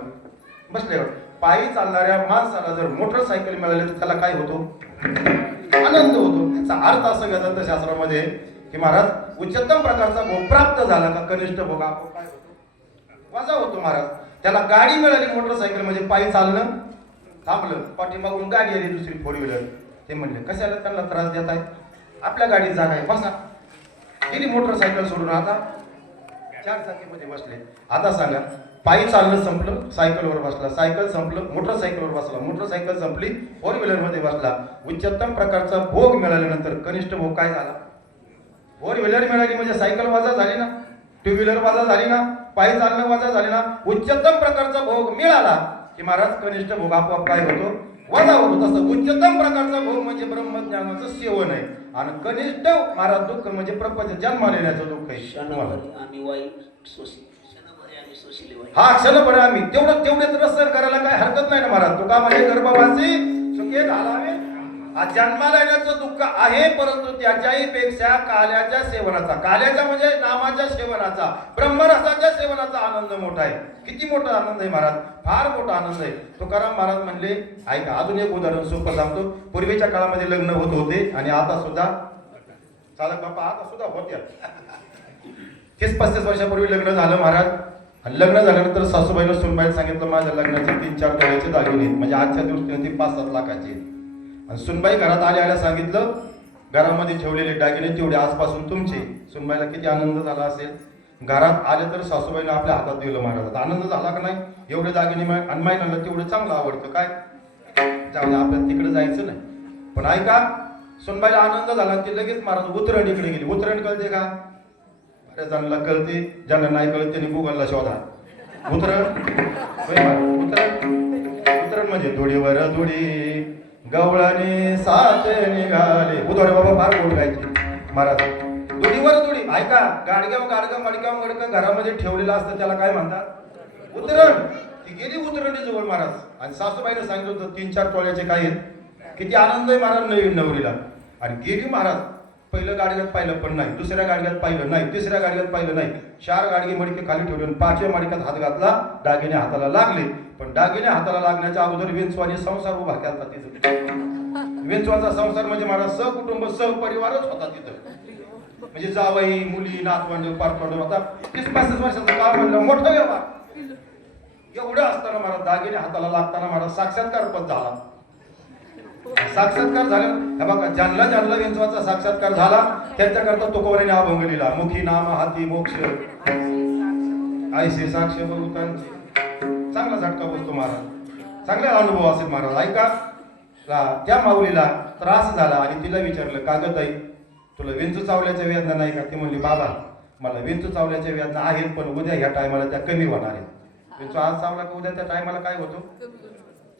बसल्यावर. पायी चालणाऱ्या माणसाला जर मोटरसायकल मिळाली तर त्याला काय होतो? आनंद होतो. त्याचा अर्थ असं गजानन शास्त्रामध्ये की महाराज उच्चतम प्रकारचा भोग प्राप्त झाला का कनिष्ठ भोग आपण काय होतो? वजा होतो महाराज. त्याला गाडी मिळाली मोटरसायकल म्हणजे पायी चालणं थांबलं, पाठीमागून गाडी आली दुसरी फोर व्हीलर. ते म्हणले कशाला त्यांना त्रास देत आहे, आपल्या गाडीत जागा आहे बसा. गेली मोटरसायकल सोडून आता चार चाकीमध्ये बसले. आता सांगा पायी चालणं संपलं, सायकलवर बसला, सायकल संपलं, मोटरसायकलवर बसला, मोटरसायकल संपली, फोर व्हीलर मध्ये बसला. उच्चतम प्रकारचा भोग मिळाल्यानंतर कनिष्ठ भोग काय झाला? फोर व्हीलर मिळाली म्हणजे सायकल वजा झाली ना, टू व्हीलर वजा झाली ना, पायी चालणं वजा झाली ना. उच्चतम प्रकारचा भोग मिळाला की महाराज कनिष्ठ भोग आपोआप काय होतो? वजा होतो. तसं उच्चतम प्रकारचा भोग म्हणजे ब्रह्मज्ञानाचं सेवन आहे, आणि कनिष्ठ महाराज दुःख म्हणजे प्रपंच जन्म लेण्याचं दुःख आहे. हा क्षणभर आम्ही तेवढे तर सर करायला काय हरकत नाही ना महाराज. तुका म्हणजे गर्भवासी सुखे घालावे. आज जन्माला येण्याचं दुःख आहे, परंतु त्याच्याही पेक्षा काल्याच्या सेवनाचा, काल्याच्या म्हणजे नामाच्या सेवनाचा, ब्रह्मरसाच्या सेवनाचा आनंद मोठा आहे. किती मोठा आनंद आहे महाराज, फार मोठा आनंद आहे. तुकाराम महाराज म्हणले ऐका, अजून एक उदाहरण सोपं सांगतो. पूर्वीच्या काळामध्ये लग्न होत होते आणि आता सुद्धा चालक बापा आता सुद्धा होत्या. 30-35 वर्षापूर्वी लग्न झालं महाराज, आणि लग्न झाल्यानंतर सासूबाईला सुनबाईला सांगितलं माझ्या लग्नाचे 3-4 तोळ्याचे दागिने, म्हणजे आजच्या दृष्टीने ती 5-7 लाखाची. आणि सुनबाई घरात आल्या सांगितलं घरामध्ये ठेवलेले दागिने तेवढे आजपासून तुमचे. सुनबाईला किती आनंद झाला असेल. घरात आले तर सासूबाईने आपल्या हातात दिलं महाराज. आनंद झाला का नाही? एवढे दागिने आणि मायनाला तेवढं चांगलं आवडतं काय, त्यामुळे आपल्याला तिकडे जायचं नाही. पण ऐका, सुनबाईला आनंद झाला ती लगेच महाराज उतरण इकडे गेली. उतरण कळते का? बऱ्याच जणांना कळते, ज्यांना नाही कळत त्यांनी गुगलला शोधा. उतरण उतरण म्हणजे धुळीवर धुळी गवळाने साथ निघाले. उधोडे बाबा फार गोड गायचे महाराज. धुळीवर धुळी. ऐका, गाडगाव मडकं घरामध्ये ठेवलेलं असतं त्याला काय म्हणतात? उतरण. ती गेली उतरणी जवळ महाराज, आणि सासूबाईने सांगितलं होतं 3-4 तोळ्याचे काय आहेत. किती आनंद आहे महाराज नवीन नवरीला. आणि गेली महाराज. पहिलं गाडग्यात पाहिलं पण नाही, दुसऱ्या गाडग्यात पाहिलं नाही, तिसऱ्या गाडग्यात पाहिलं नाही, 4 गाडगे मडके खाली ठेवले, 5व्या मडक्यात हात घातला, दागिने हाताला लागले. पण दागिने हाताला लागण्याच्या अगोदर विंचवाने संसार उभा केला तिथं. विंचवाचा संसार म्हणजे माझा सहकुटुंब सहपरिवारच होता तिथं. म्हणजे जावई मुली नातवंड पारतवंड होता. 30-35 वर्षाचं काळ म्हणलं मोठं व्यवहार. एवढं असताना मला दागिने हाताला लागताना मला साक्षात्कार पण झाला. साक्षात्कार झाला हे बघा, ज्यांना विंचवाचा साक्षात्कार झाला त्यांच्याकरता तुकोबाराने अभंग लिहिला. मुखी नाम हाती मोक्ष आयसे साक्ष बहुतांचे. चांगला झटका बसतो महाराज, चांगला अनुभव असेल महाराज. ऐका, त्या माऊलीला त्रास झाला आणि तिला विचारलं का ग ताई तुला विंचू चावल्याच्या वेदना नाही का? ती म्हणली बाबा मला विंचू चावल्याच्या वेदना आहेत, पण उद्या ह्या टायमाला त्या कमी होणार आहेत. विंचू आज चावला का उद्या त्या टायमाला काय होतो?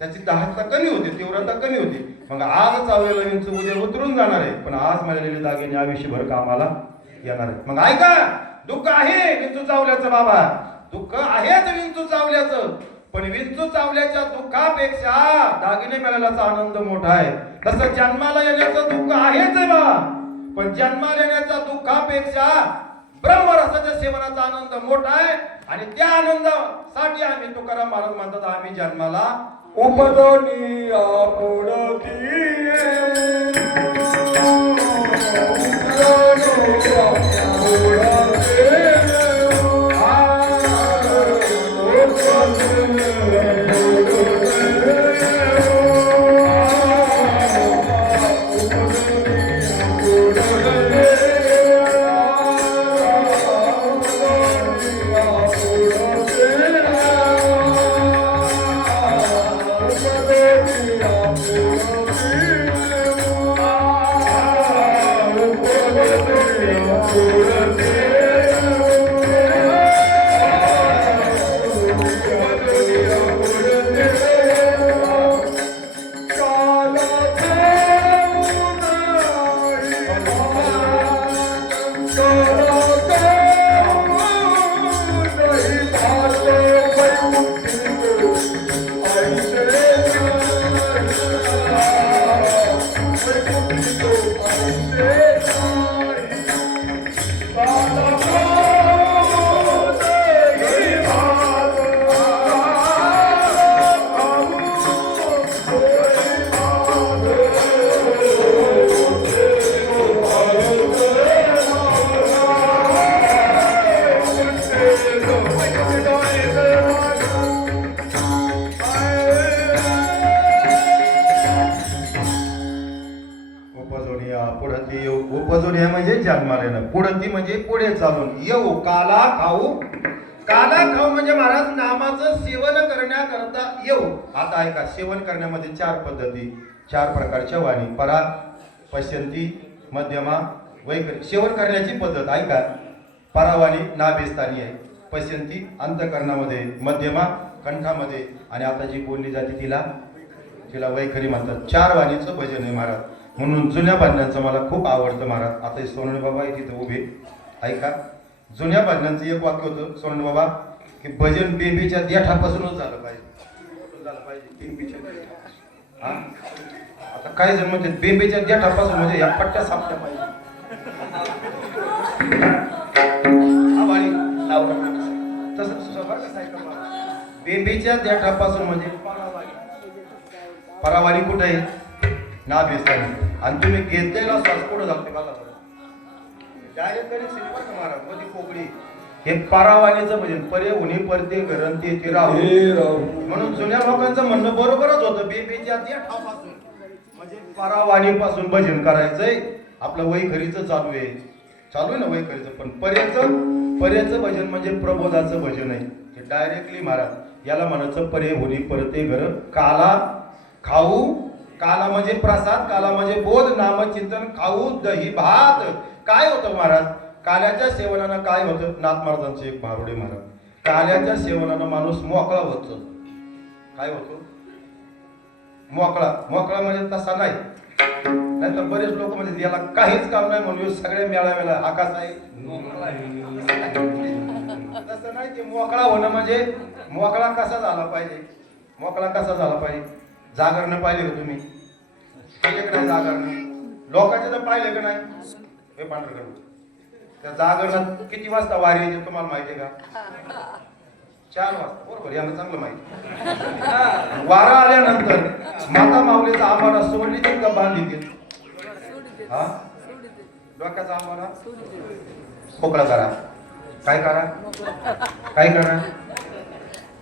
त्याची दाहकता कमी होते, तीव्रता कमी होती. मग आज चावलेला विंचू उद्या उतरून जाणार आहे, पण आज मिळालेले दागिने आयुष्यभर कामाला येणार आहेत. मग ऐका, दुःख आहे विंचू चावल्याचं बाबा, दुःख आहेच विंचू चावल्याचं, पण विंचू चावल्याच्या दुःखापेक्षा दागिने मिळाल्याचा आनंद मोठा आहे. तसं जन्माला येण्याचं दुःख आहेच आहे बा, पण जन्माला येण्याच्या दुःखापेक्षा ब्रह्मरसाच्या सेवनाचा आनंद मोठा आहे. आणि त्या आनंदासाठी आम्ही तुकाराम महाराज म्हणतात आम्ही जन्माला उपदोनी आपुडती Pura कुडती म्हणजे पुढे चालून येऊ काला खाऊ. काला खाऊ म्हणजे महाराज नामाचं सेवन करण्याकरता येऊ. आता ऐका, सेवन करण्यामध्ये 4 पद्धती, 4 प्रकारच्या वाणी. परा, पश्यंती, मध्यमा, वैखरी. सेवन करण्याची पद्धत ऐका. परावाणी नाभिस्थानी आहे, पश्यंती अंतकरणामध्ये, मध्यमा कंठामध्ये, आणि आता जी बोलली जाते तिला वैखरी म्हणतात. 4 वाणीचं भजन आहे महाराज. म्हणून जुन्या बांधण्यांचं मला खूप आवडतं महाराज. आता हे सोनवणे बाबा आहे तिथं उभे, ऐका. जुन्या बांधण्यांचं एक वाक्य होतं सोनवणे बाबा, की भजन बेबीच्या देठापासूनच झालं पाहिजे. बेबीच्या हा, आता काय जण म्हणते बेबीच्या देठापासून म्हणजे या पट्ट्या सापट्या पाहिजे. बेबीच्या देठापासून म्हणजे परावाणी कुठे आहे? नाभिस्थानी. आणि तुम्ही घेतलेला श्वास कुठं जाते बघा. डायरेक्ट महाराज मध्ये पोकळी. हे परावाणीचं भजन. परे उन्ही परते घरण ते राहू. म्हणून जुन्या लोकांचं म्हणणं बरोबरच होतं. बेबीच्या देठापासून म्हणजे परावाणीपासून भजन करायचंय. आपलं वैखरीचं चालू आहे ना वैखरीचं. पण पर्याचं भजन म्हणजे प्रबोधाचं भजन आहे. ते डायरेक्टली महाराज याला म्हणायचं परे होनी परते घर. काला खाऊ. काला म्हणजे प्रसाद, काला म्हणजे बोध, नामचिंतन. खाऊ दही भात. काय होतं महाराज काल्याच्या सेवनानं? काय होतं? नाथ महाराजांचं एक भारुडे महाराज. काल्याच्या सेवनानं माणूस मोकळा होतो. काय होतो? मोकळा म्हणजे तसा नाही. नाहीतर बरेच लोक म्हणजे याला काहीच काम नाही म्हणून सगळ्या मेळाव्याला आकाश आहे तसं नाही. ते मोकळा होणं म्हणजे मोकळा कसा झाला पाहिजे? जागरण पाहिले का तुम्ही? जागरण लोकांचे तर पाहिले का नाही? हे पांढरगड त्या जागरणात किती वाजता वारी येते तुम्हाला माहिती आहे का? 4 वाजता. बरोबर, यांना चांगलं माहिती. वारा आल्यानंतर माता माऊलीचा आंबाडा सोडली ती का बांधली ती? हा, डोक्याचा आंबाडा मोकळा करा. काय करा?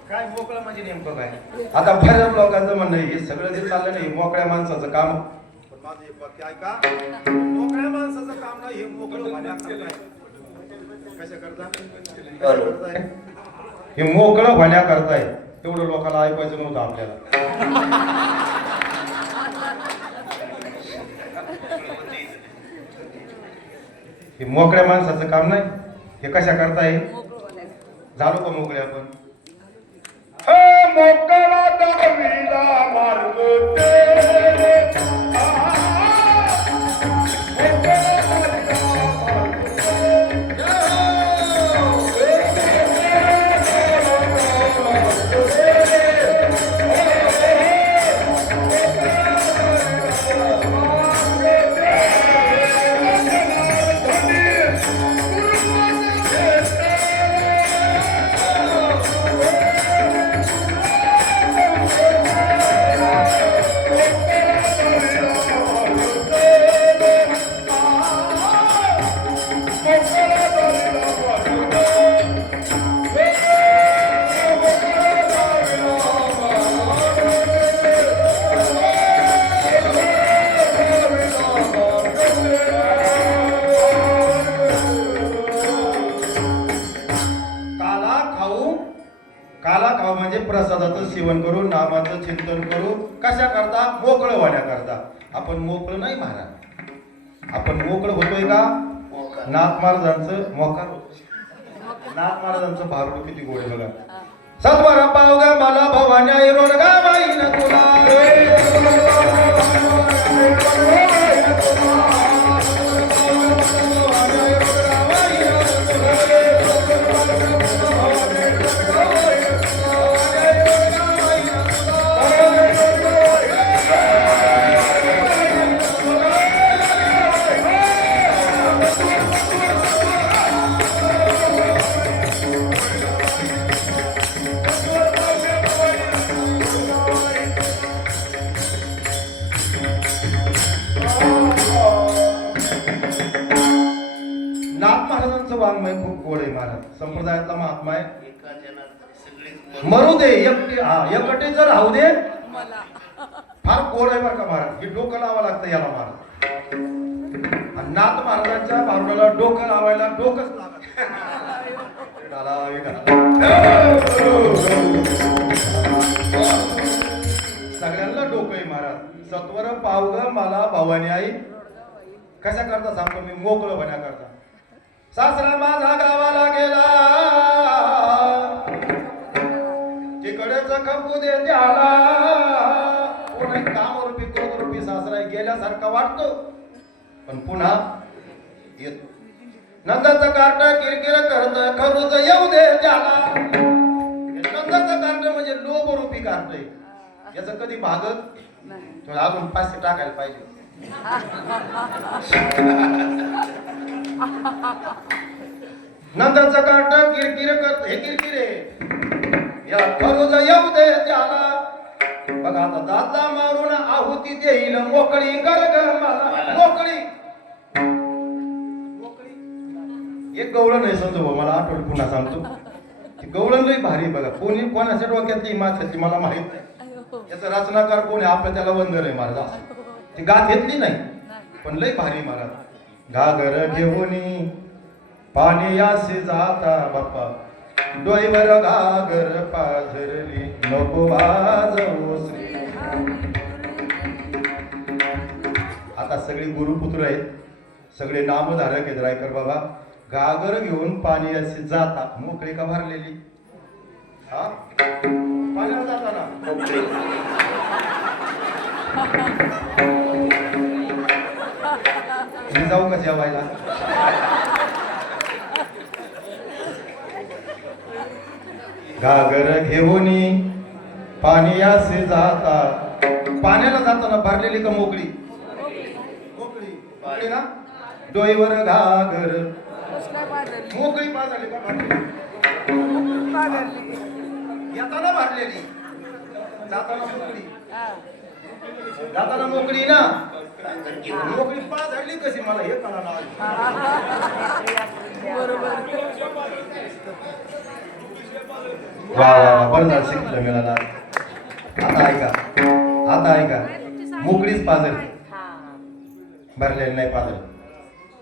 काय मोकळं म्हणजे नेमकं काय? आता बऱ्याच लोकांचं म्हणणं हे सगळं जे चाललं नाही मोकळ्या माणसाचं काम. पण माझं एक वाक्य ऐका. मोकळ्या माणसाचं काम नाही, हे मोकळं होण्याकरता. कशा करता? हे मोकळं होण्याकरता आहे. तेवढं लोकांना ऐकायचं नव्हतं आपल्याला. हे मोकळ्या माणसाचं काम नाही. हे कशा करताय? झालो का मोकळे आपण? मोकळा दविला मार्ग प्रसादाचं सेवन करू, नामाचं चिंतन करू. कशा करता? मोकळं होण्याकरता. आपण मोकळं नाही महाराज. आपण मोकळं होतोय का? नाथ महाराजांचं मोकार होतो. नाथ महाराजांचं भारुड किती गोड बघा. सत्वरा पावगा मला भवान्या रोडगा बाई न तुला. वाङ्मय खूप गोड आहे महाराज. संप्रदायातला महात्मा आहे. मरू दे एकटीच राहू दे फार गोड आहे बरं का महाराज. हे डोकं लावा लागतं याला महाराज. आणि नाथ महाराजांच्या बारुडाला डोकं लावायला डोकंच लागत. विठाला, विठाला. सगळ्यांना डोकं आहे महाराज. सत्वर पावग मला भवानी आई कशा करता सांगतो मी, मोकळं बन्या करता. सासरा माझा गावाला गेला, तिकडेच खपू दे त्याला. कोण काम रुपी क्रोध रुपी सासरा गेल्यासारखा वाटतो, पण पुन्हा येतो. नंदाचं कार्ट किरकिर करत खरूच येऊ दे त्याला. नंदाचं कार्ट म्हणजे लोभ रूपी कार्ट आहे. याचं कधी भागत तुला अजून 500 टाकायला पाहिजे. नंदाचं कार्ट किरकिर करत, हे किरकिर आहे. या खरूच येऊ दे त्याला. बघा आता दादा मारून आहुती देईल मोकळी कर ग मला. मोकळी एक गवळण नाही समजू मला आठवण पुन्हा सांगतो. ती गवळण लई भारी बघा. कोणी कोणाच्या डोक्यातली माथ्यातली मला माहित नाही. याचा रचनाकार कोणी आपलं त्याला वंदन आहे महाराज. ती गाथ घेतली नाही पण लई भारी महाराज. घागर घेऊन पाणी यासे जाता बाप्पा, डोईवर घागर पाझरली नको वाजवू श्री. आता सगळे गुरुपुत्र आहेत, सगळे नामधारक आहेत रायकर बाबा. घागर घेऊन पाणी असे जाता, मोकळी का भरलेली? हा पाण्याला जाताना मी जाऊ का जेवायला? घागर घेऊन पाणी असे जाता, पाण्याला जाताना भरलेली का मोकळी? मोकळी मोकळी ना. डोईवर घागर मोकळी पाजली का भरलेली? येताना भरलेली, जाताना मोकळी. जाताना मोकळी ना. मोकळी पाजली कशी मला हे कळालं. वा वा बरं झालं शिकलं मिळाला. आता ऐका, आता ऐका. मोकळीच पाजली, भरलेली नाही पाजली.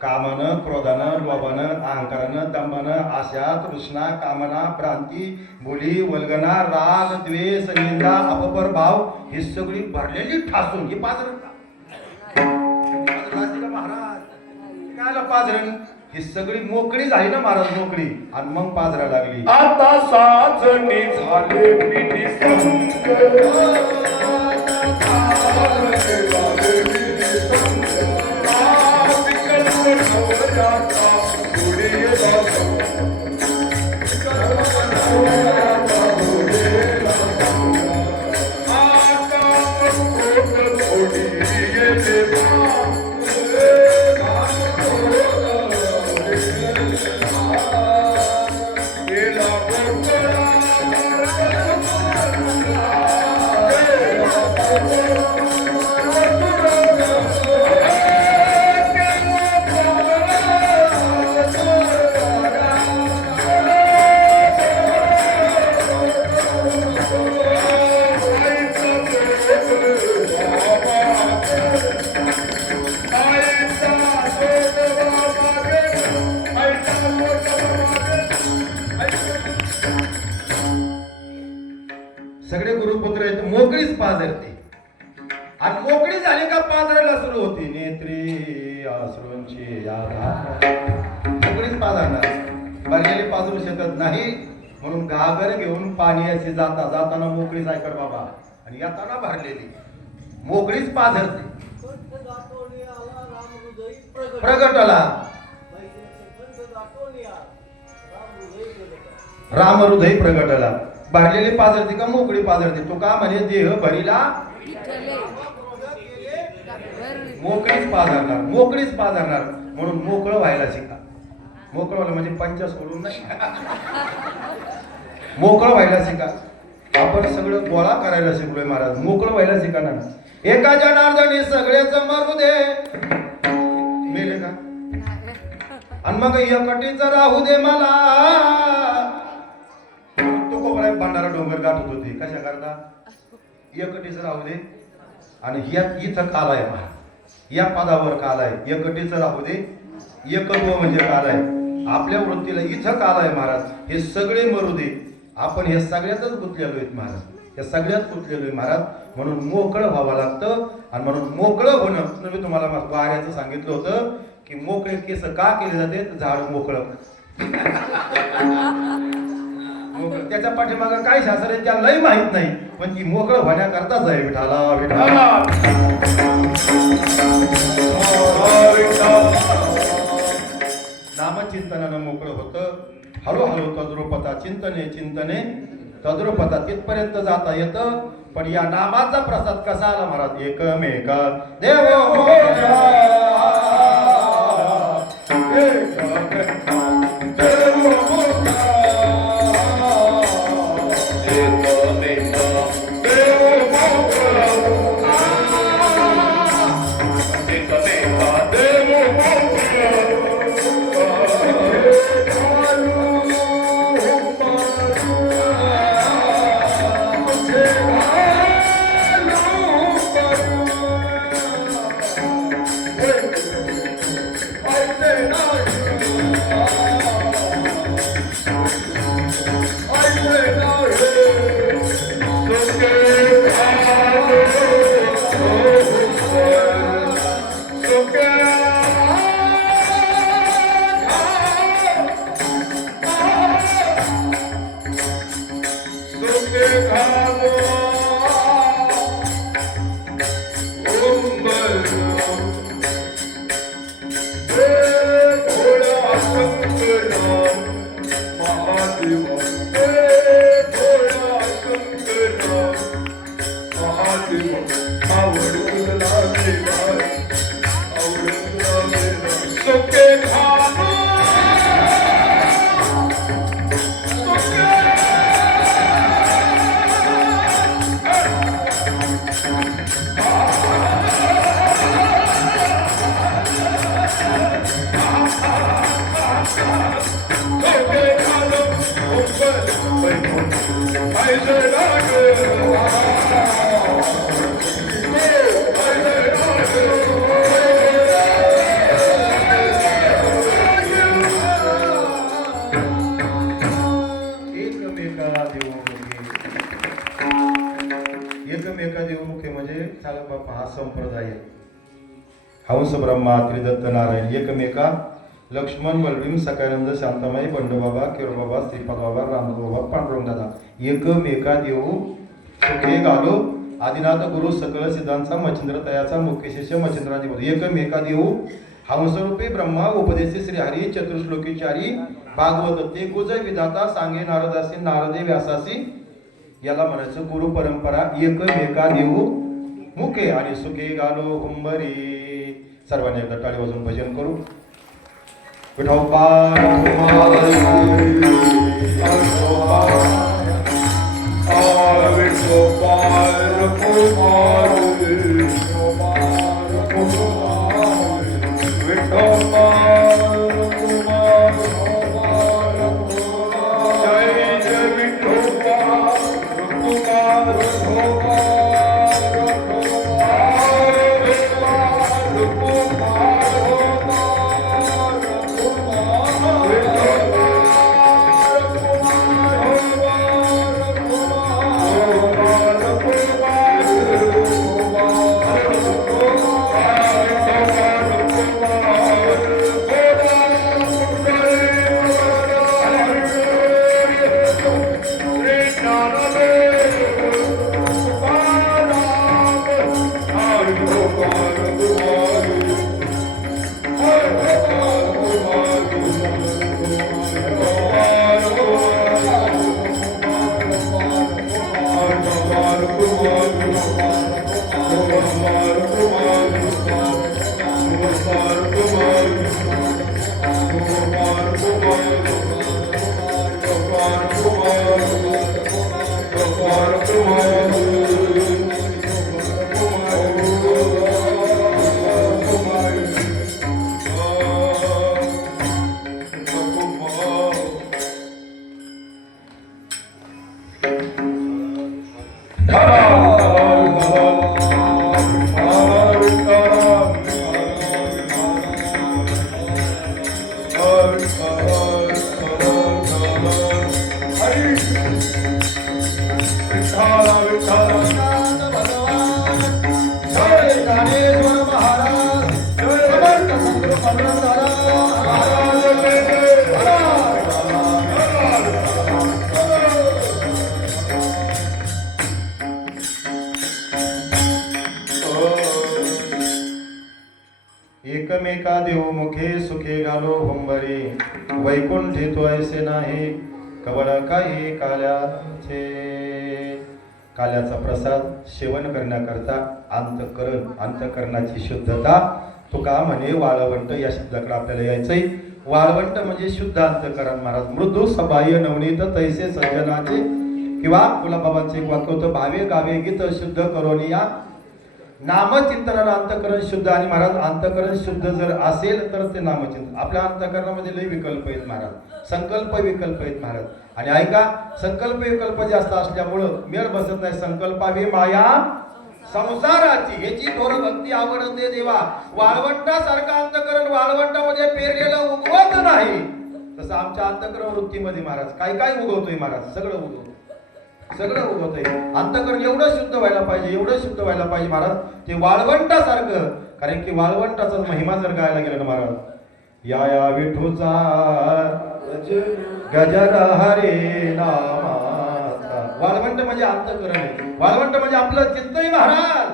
कामानं, क्रोधानं, लोभानं, अहंकारानं, दंभानं, आशा, तृष्णा, कामना, भ्रांती, भुली, वल्गना, राग, द्वेष, निंदा, अपपर भाव ही सगळी भरलेली ठासून ही पाजरण महाराज. कायला पाजरण? ही सगळी मोकळी झाली ना महाराज, मोकळी. आणि मग पाजरा लागली. आता साजणी झाले पिढी संग. सगळे गुरुपुत्र आहेत, मोकळीच पाजरते. आणि मोकळी झाली का पाजरायला सुरू होती. नेत्री अश्रूंची मोकळीच पाजरणार, भरलेली पाजरू शकत नाही. म्हणून घागर घेऊन पाणी अशी जाता जाताना मोकळीच ऐकर बाबा, आणि येताना भरलेली मोकळीच पाझरते. प्रगटला राम हृदय प्रगटला. भरलेली पाझरते का मोकळी पाझरते? तो का म्हणे देह भरीला मोकळीच पाझरणार, मोकळीच पाझरणार. म्हणून मोकळं व्हायला शिका. मोकळं व्हायला म्हणजे पंच सोडून नाही, मोकळं व्हायला शिका. आपण सगळं गोळा करायला शिकलोय महाराज, मोकळं व्हायला शिका ना. एका जनार्दनी सगळेच मरू दे, मेले का? आणि मग एकटीच राहू दे मला. तो कोपरा भांडारा डोंगर गाठत होती कशा करता? एकटीच राहू दे. आणि इथं काल आहे या पदावर काल आहे. एकटीचं राहू दे, एकत्व म्हणजे काल आहे. आपल्या वृत्तीला इथं काल आहे महाराज. हे सगळे मरू दे, आपण हे सगळ्यातच गुंतलेलो आहेत महाराज. या सगळ्यात गुंतलेलो आहे महाराज. म्हणून मोकळं व्हावं लागतं. आणि म्हणून मोकळं होणं, मी तुम्हाला वाऱ्याचं सांगितलं होतं की मोकळे केस का केले जाते, झाड मोकळं. त्याच्या पाठीमागं काय शास्त्र आहे त्यालाही माहित नाही, पण ती मोकळं होण्याकरताच आहे. विठाला विठाला नामचिंतनानं मोकळं होतं. हळूहळू तद्रुपता चिंतने चिंतने तद्रुपता तिथपर्यंत जाता येतं. पण या नामाचा प्रसाद कसा आला महाराज? एकमेका देव एकमेका देवमुखे म्हणजे चालक बाप्पा हा संप्रदाय आहे. हंस ब्रह्मा त्रिदत्त नारायण एकमेका लक्ष्मण बलभीम सकानंद शांतामाई बंडबाबा केरोबाबा श्रीपादबाबा रामबाबा पांडुरंग दादा एकमेका देऊ सुखे घालो आदिनाथ गुरु सकल सिद्धांचा मच्छिंद्र तयाचा मुख्य शिष्य मच्छिंद्राधिपती एकमेका देऊ हंसरूपी ब्रह्मा उपदेशी श्री हरी चतुर्श्लोकीचारी भागवत ते गुज विधाता सांगे नारदासी नारदे व्यासासी याला म्हणायचं गुरु परंपरा. एकमेका देऊ मुखे आणि सुखे गालो हुंबरी. सर्वांनी एकदा टाळी वाजून भजन करू. का देव मुखे सुखे घालो हुंबरी वैकुंठी तो ऐसे नाही कवळ काही काल्याचे. काल्याचा प्रसाद सेवन करण्याकरता अंतकरणाची शुद्धता तुका म्हणे वाळवंट या शब्दाकडे आपल्याला यायचंय. वाळवंट म्हणजे शुद्ध अंतकरण महाराज. मृदू सबाह्य नवनीत तैसे सज्जनाचे किंवा गुलाबाबांचे एक वाक्य होतं भावे गावे गीत शुद्ध करोनी या नामचिंतनानं अंतकरण शुद्ध. आणि महाराज अंतकरण शुद्ध जर असेल तर ते नामचिंतन. आपल्या अंतकरणामध्ये लय विकल्प आहेत महाराज, संकल्प विकल्प आहेत महाराज. आणि ऐका संकल्प विकल्प जास्त असल्यामुळं मेळ बसत नाही. संकल्पावी माया संसाराची ह्याची थोर भक्ती आवडते देवा. वाळवंटासारखं अंतकरण वाळवंटामध्ये पेरलेलं उगवत नाही. तसं आमच्या अंतकरण वृत्तीमध्ये महाराज काय काय उगवतोय महाराज, सगळं उगवतोय, सगळं उगवतंय. अंतकरण एवढं शुद्ध व्हायला पाहिजे, एवढं शुद्ध व्हायला पाहिजे महाराज ते वाळवंटासारखं. कारण की वाळवंटाचा महिमा जर गायला गेला ना महाराज, या विठूचा गजर हरे नामाचा. वाळवंट म्हणजे अंतकरण आहे, वाळवंट म्हणजे आपलं चित्तही महाराज.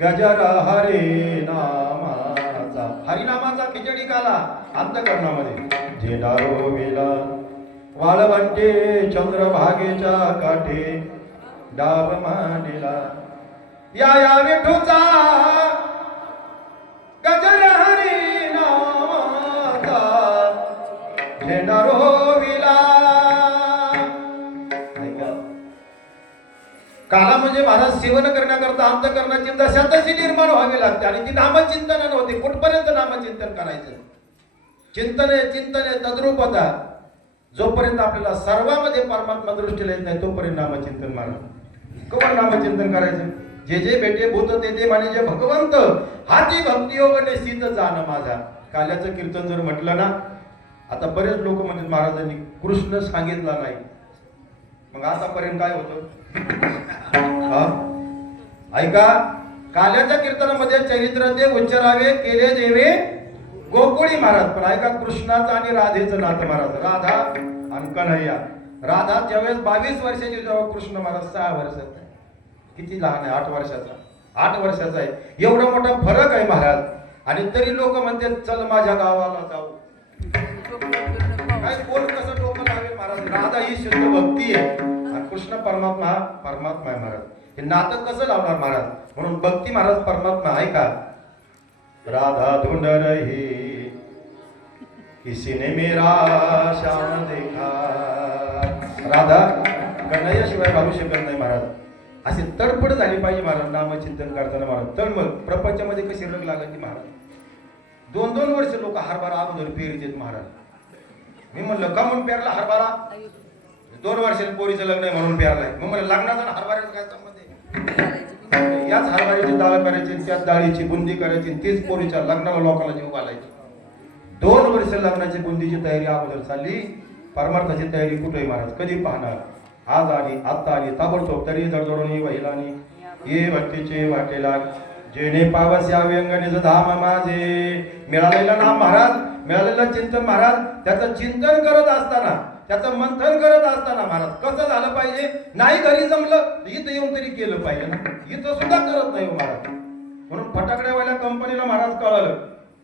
गजर हरे नामाचा, हरिनामाचा खिचडी काला अंतकरणामध्ये. झेंडारो विला वाळवंटे चंद्रभागेच्या काठी डाव मांडला. या विठूचा गजर हरी नामाचा झेंडा रोविला. काला म्हणजे महाराज सेवन करण्याकरता अंतकरणाची दशा तशी निर्माण व्हावी लागते. आणि ती नामचिंतनानं होते. कुठपर्यंत नामचिंतन करायचं? चिंतने तद्रूपता. जोपर्यंत आपल्याला सर्वांमध्ये परमात्मा दृष्टीला येत नाही तोपर्यंत नामचिंतन महाराज. कवर नामचिंतन करायचं? जे जे भेटे भूत ते माने जे भगवंत हाती भक्ती योग निश्चित जाण माझा. काल्याचं कीर्तन जर म्हटलं ना, आता बरेच लोक म्हणतात महाराजांनी कृष्ण सांगितला नाही. मग आतापर्यंत काय होतं? ऐका, काल्याच्या कीर्तनामध्ये चरित्र ते उच्चारावे केले देवे गोकुळी महाराज. पण ऐका कृष्णाचं आणि राधेचं नातं महाराज. राधा आणि कन्हैया. राधा ज्यावेळेस 22 वर्षाची जेव्हा कृष्ण महाराज 6 वर्षाचा. किती लहान आहे? 8 वर्षाचा. 8 वर्षाचा आहे. एवढा मोठा फरक आहे महाराज. आणि तरी लोक म्हणतात चल माझ्या गावाला जाऊ. काय कोण कसं डोकं लावेल महाराज? राधा ही शुद्ध भक्ती आहे आणि कृष्ण परमात्मा परमात्मा आहे महाराज. हे नातं कसं लावणार महाराज? म्हणून भक्ती महाराज परमात्मा आहे का? राधा ढूंढ रही किसी ने मेरा श्याम देखा. राधा कन्हैयाशिवाय घालू शकत नाही महाराज. अशी तडफड झाली पाहिजे महाराज नामचिंतन करताना महाराज. तळमळ प्रपंचामध्ये कशी रग लागते महाराज. 2-2 वर्ष लोक हरभरा अगोदर पेरीत महाराज. मी म्हणलं का म्हणून पेरला हरभरा? 2 वर्षांनी पोरीचं लग्न आहे म्हणून पेरलाय. मग म्हणलं लग्नाचा हरभऱ्याचा काय संबंध आहे? याच हरभऱ्याची डाळ करायची, त्याच डाळीची बुंदी करायची, तीच पोरीच्या लग्नाला लोकांना जीव घालायची. 2 वर्ष लग्नाची बुंदीची तयारी अगोदर चालली. परमार्थाची तयारी कुठे महाराज? कधी पाहणार? आज आली, आता आली, ताबडतोब तरी जडजडून वहिलानी ये भक्तीचे वाटेला जेणे पावस्या व्यंगणेचं धाम माझे. मिळालेलं नाम महाराज, मिळालेलं चिंतन महाराज. त्याचं चिंतन करत असताना, त्याचं मंथन करत असताना महाराज कसं झालं पाहिजे? नाही घरी जमलं इथं येऊन तरी केलं पाहिजे ना. इथं सुद्धा करत नाही महाराज. म्हणून फटाकड्यावाल्या कंपनीला महाराज कळलं,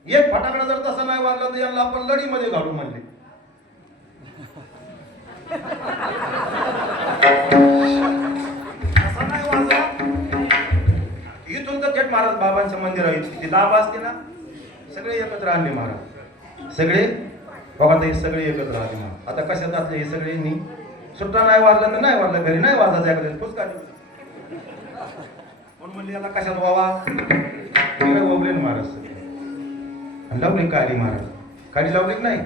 एक फटाकडा जर तसं नाही वाजलं तर यांना आपण लढीमध्ये घालू म्हणले. असं नाही वाजला. इथून तर थेट महाराज बाबांच्या मंदिरात लाभ असते ना, सगळे एकत्र आणले महाराज. सगळे बघा हे सगळे एकत्र आले महाराज. आता कशात असले हे सगळ्यांनी? सुट्टा नाही वाजला तर नाही वाजला, घरी नाही वाजायचं एखाद्या पुस्तका म्हणून म्हणले याला कशात व्हावा? ओबले महाराज सगळे लावली काळी महाराज. काळी लावली नाही,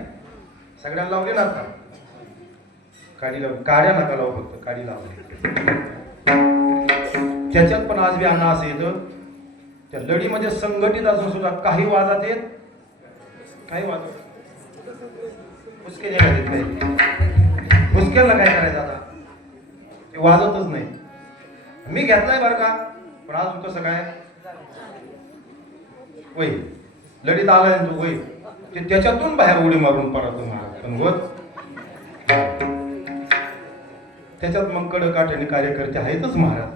सगळ्यांना लावली ना. आता काळी लावली, काड्या नका लावू, फक्त काळी लावली. त्याच्यात पण आज बी अण्णा असं येतं त्या लढीमध्ये संघटित असून सुद्धा काही वाजत येत, काही वाजत पुसकेला देत नाही. पुसकेला काय करायचं आता? ते वाजतच नाही. मी घेतलाय बरं का, पण अजून कसं काय वय लढीत आलाय तू वय ते त्याच्यातून बाहेर उडी मारून परत महाराज. पण होत त्याच्यात मग कडकाठ्याने कार्यकर्ते आहेतच महाराज.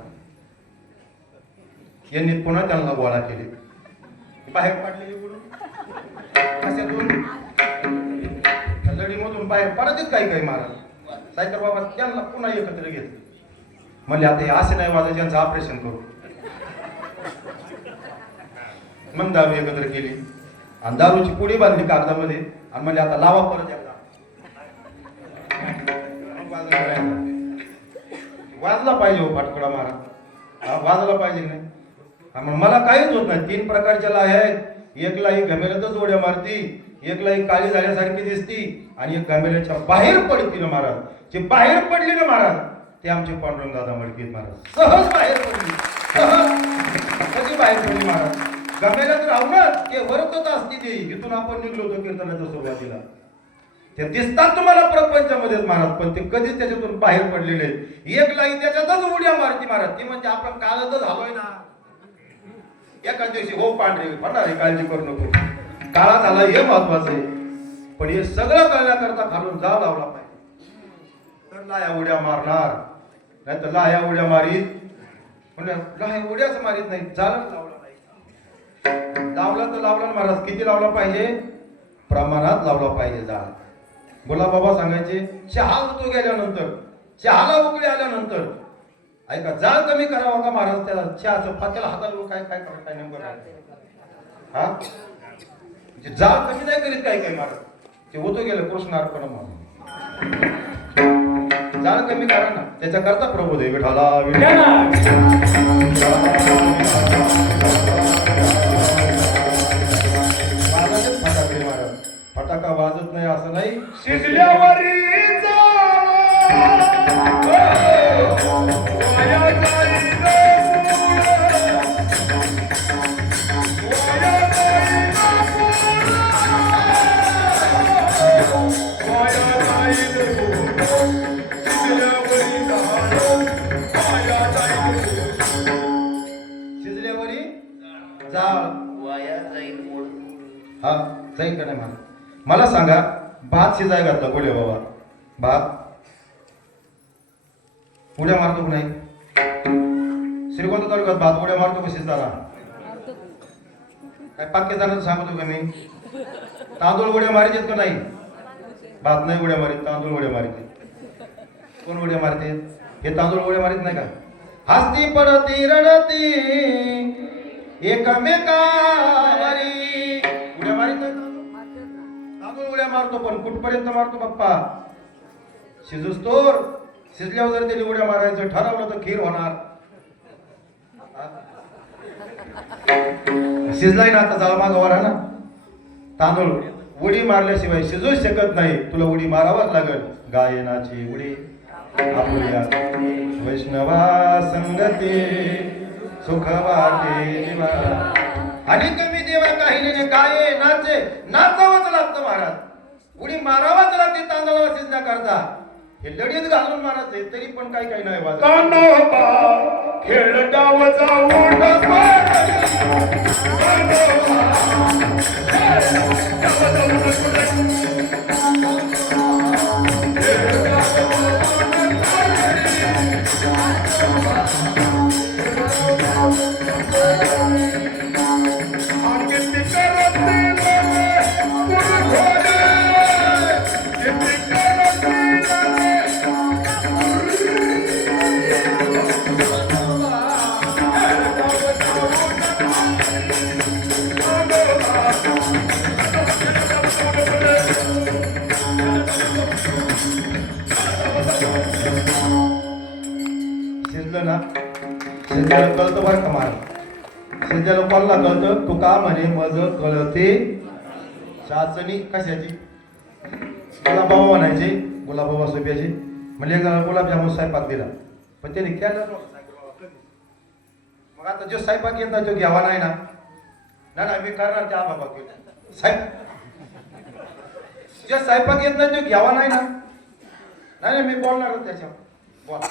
यांनी पुन्हा त्यांना गोळा केले, बाहेर पाडलेली बोलून समस्येतून लढीमधून बाहेर पडतच काही महाराज. सायकर बाबा त्यांना पुन्हा एकत्र घेतलं. म्हणले आता हे असे नाही वाजायचे, यांचं ऑपरेशन करू. मग दारू एकत्र केली आणि दारूची पुडी बांधली कागदामध्ये आणि म्हणले आता लावा परत एकदा. वाजला पाहिजे हो फाटकडा महाराज, वाजला पाहिजे नाही. मग मला काहीच होत नाही. 3 प्रकारच्या लाह्या आहेत. एक लाई घमेल्यातच उड्या मारती, एक लाई काळी झाल्यासारखी दिसती आणि एक घमेल्याच्या बाहेर पडती ना महाराज. जे बाहेर पडली ना महाराज ते आमचे पांडुरंग दादा मडके महाराज. सहज बाहेर पडली, सहज कधी बाहेर पडली महाराज. घमेल्यात राहूनच ते वरतच असते ती. इथून आपण निघलो होतो कीर्तनाच्या सुरुवातीला. ते दिसतात तुम्हाला प्रपंचामध्येच महाराज, पण ते कधीच त्याच्यातून बाहेर पडलेले. एक लाई त्याच्यातच उड्या मारती महाराज. ती म्हणजे आपण काळातच झालोय ना. एका दिवशी हो पांढरे म्हणणार आहे, काळजी करू नको, काळा झाला हे महत्वाचं आहे. पण हे सगळं करण्याकरता खालून जाळ लावला पाहिजे. तर लाया उड्या मारणार नाही तर लाया उड्या मारीत, म्हणजे लाया उड्याच मारीत नाही, जाळच लावला नाही. लावला तर लावला ना महाराज. किती लावला पाहिजे? प्रमाणात लावला पाहिजे जाळ. गुलाबाबा सांगायचे चहा होतो गेल्यानंतर, चहाला उकळी आल्यानंतर ऐका जाळ कमी करावा का महाराज? त्याला चहाचं पात्याला हाताला काय काय करा काय नेमकं हा म्हणजे जाळ कमी नाही करीत काही काही महाराज. ते होतो गेलं कृष्णार्पण म्हणून. जाळ कमी करा ना, त्याच्याकरता प्रभू दे विठाला फटाके महाराज. फटाका वाजत नाही असं नाही. शिजल्यावरी शिजल्यावरी जाळ वाया जाईल मूळ. हा जाईल का नाही मला सांगा. भात शिजाय घातला बोले बाबा, भात उड्या मारतो की नाही? श्रीगोंदा तालुक्यात भात उड्या मारतो का शिजताना? काय पाक्य जाणार सांगतो का मी? तांदूळ उड्या मारायचेत का नाही? भात नाही उड्या मारित, तांदूळ उड्या मारते. कोण उड्या मारते? हे तांदूळ उड्या मारित नाही का? हसती पडती रडती एकमेकावरी उड्या मारित नाही. तांदूळ उड्या मारतो, पण कुठपर्यंत मारतो बाप्पा? शिजूस्तोर. शिजल्यावर जर त्याने उड्या मारायचं ठरवलं तर खीर होणार. शिजलाय ना आता, जाळ मागवा ना. तांदूळ उडी मारल्याशिवाय शिजूच शकत नाही. तुला उडी मारावाच लागल. गायनाची उडी आपल्या वैष्णवा संगती सुख वाटे आणि कमी देवा काही नाही. गाये नाचे नाचावंच लागतं महाराज. उडी मारावाच लागते तांदळाला शिजण्याकरता. हे लढीत घालून महाराज आहे तरी पण काही काही नाही वाजत. तांडोबा खेळ गावचा शिजलं ना, शिजल्याला कळतं बरं का मला. शिजल्याला कोणाला कळतं? तू का म्हणे मज कळते चाचणी कशाची? गुलाबाबा म्हणायचे, गुलाबाबा सोप्याचे. म्हणजे एक जण गुलाबजामुन स्वयंपाक दिला, पण त्याने केलं. मग आता जो स्वयंपाक येत नाही तो घ्यावा नाही ना. नाही मी करणार त्या बाबा केलं साहेब. जे स्वयंपाक येत नाही तो घ्यावा नाही ना. नाही मी बोलणार त्याच्यावर. बोला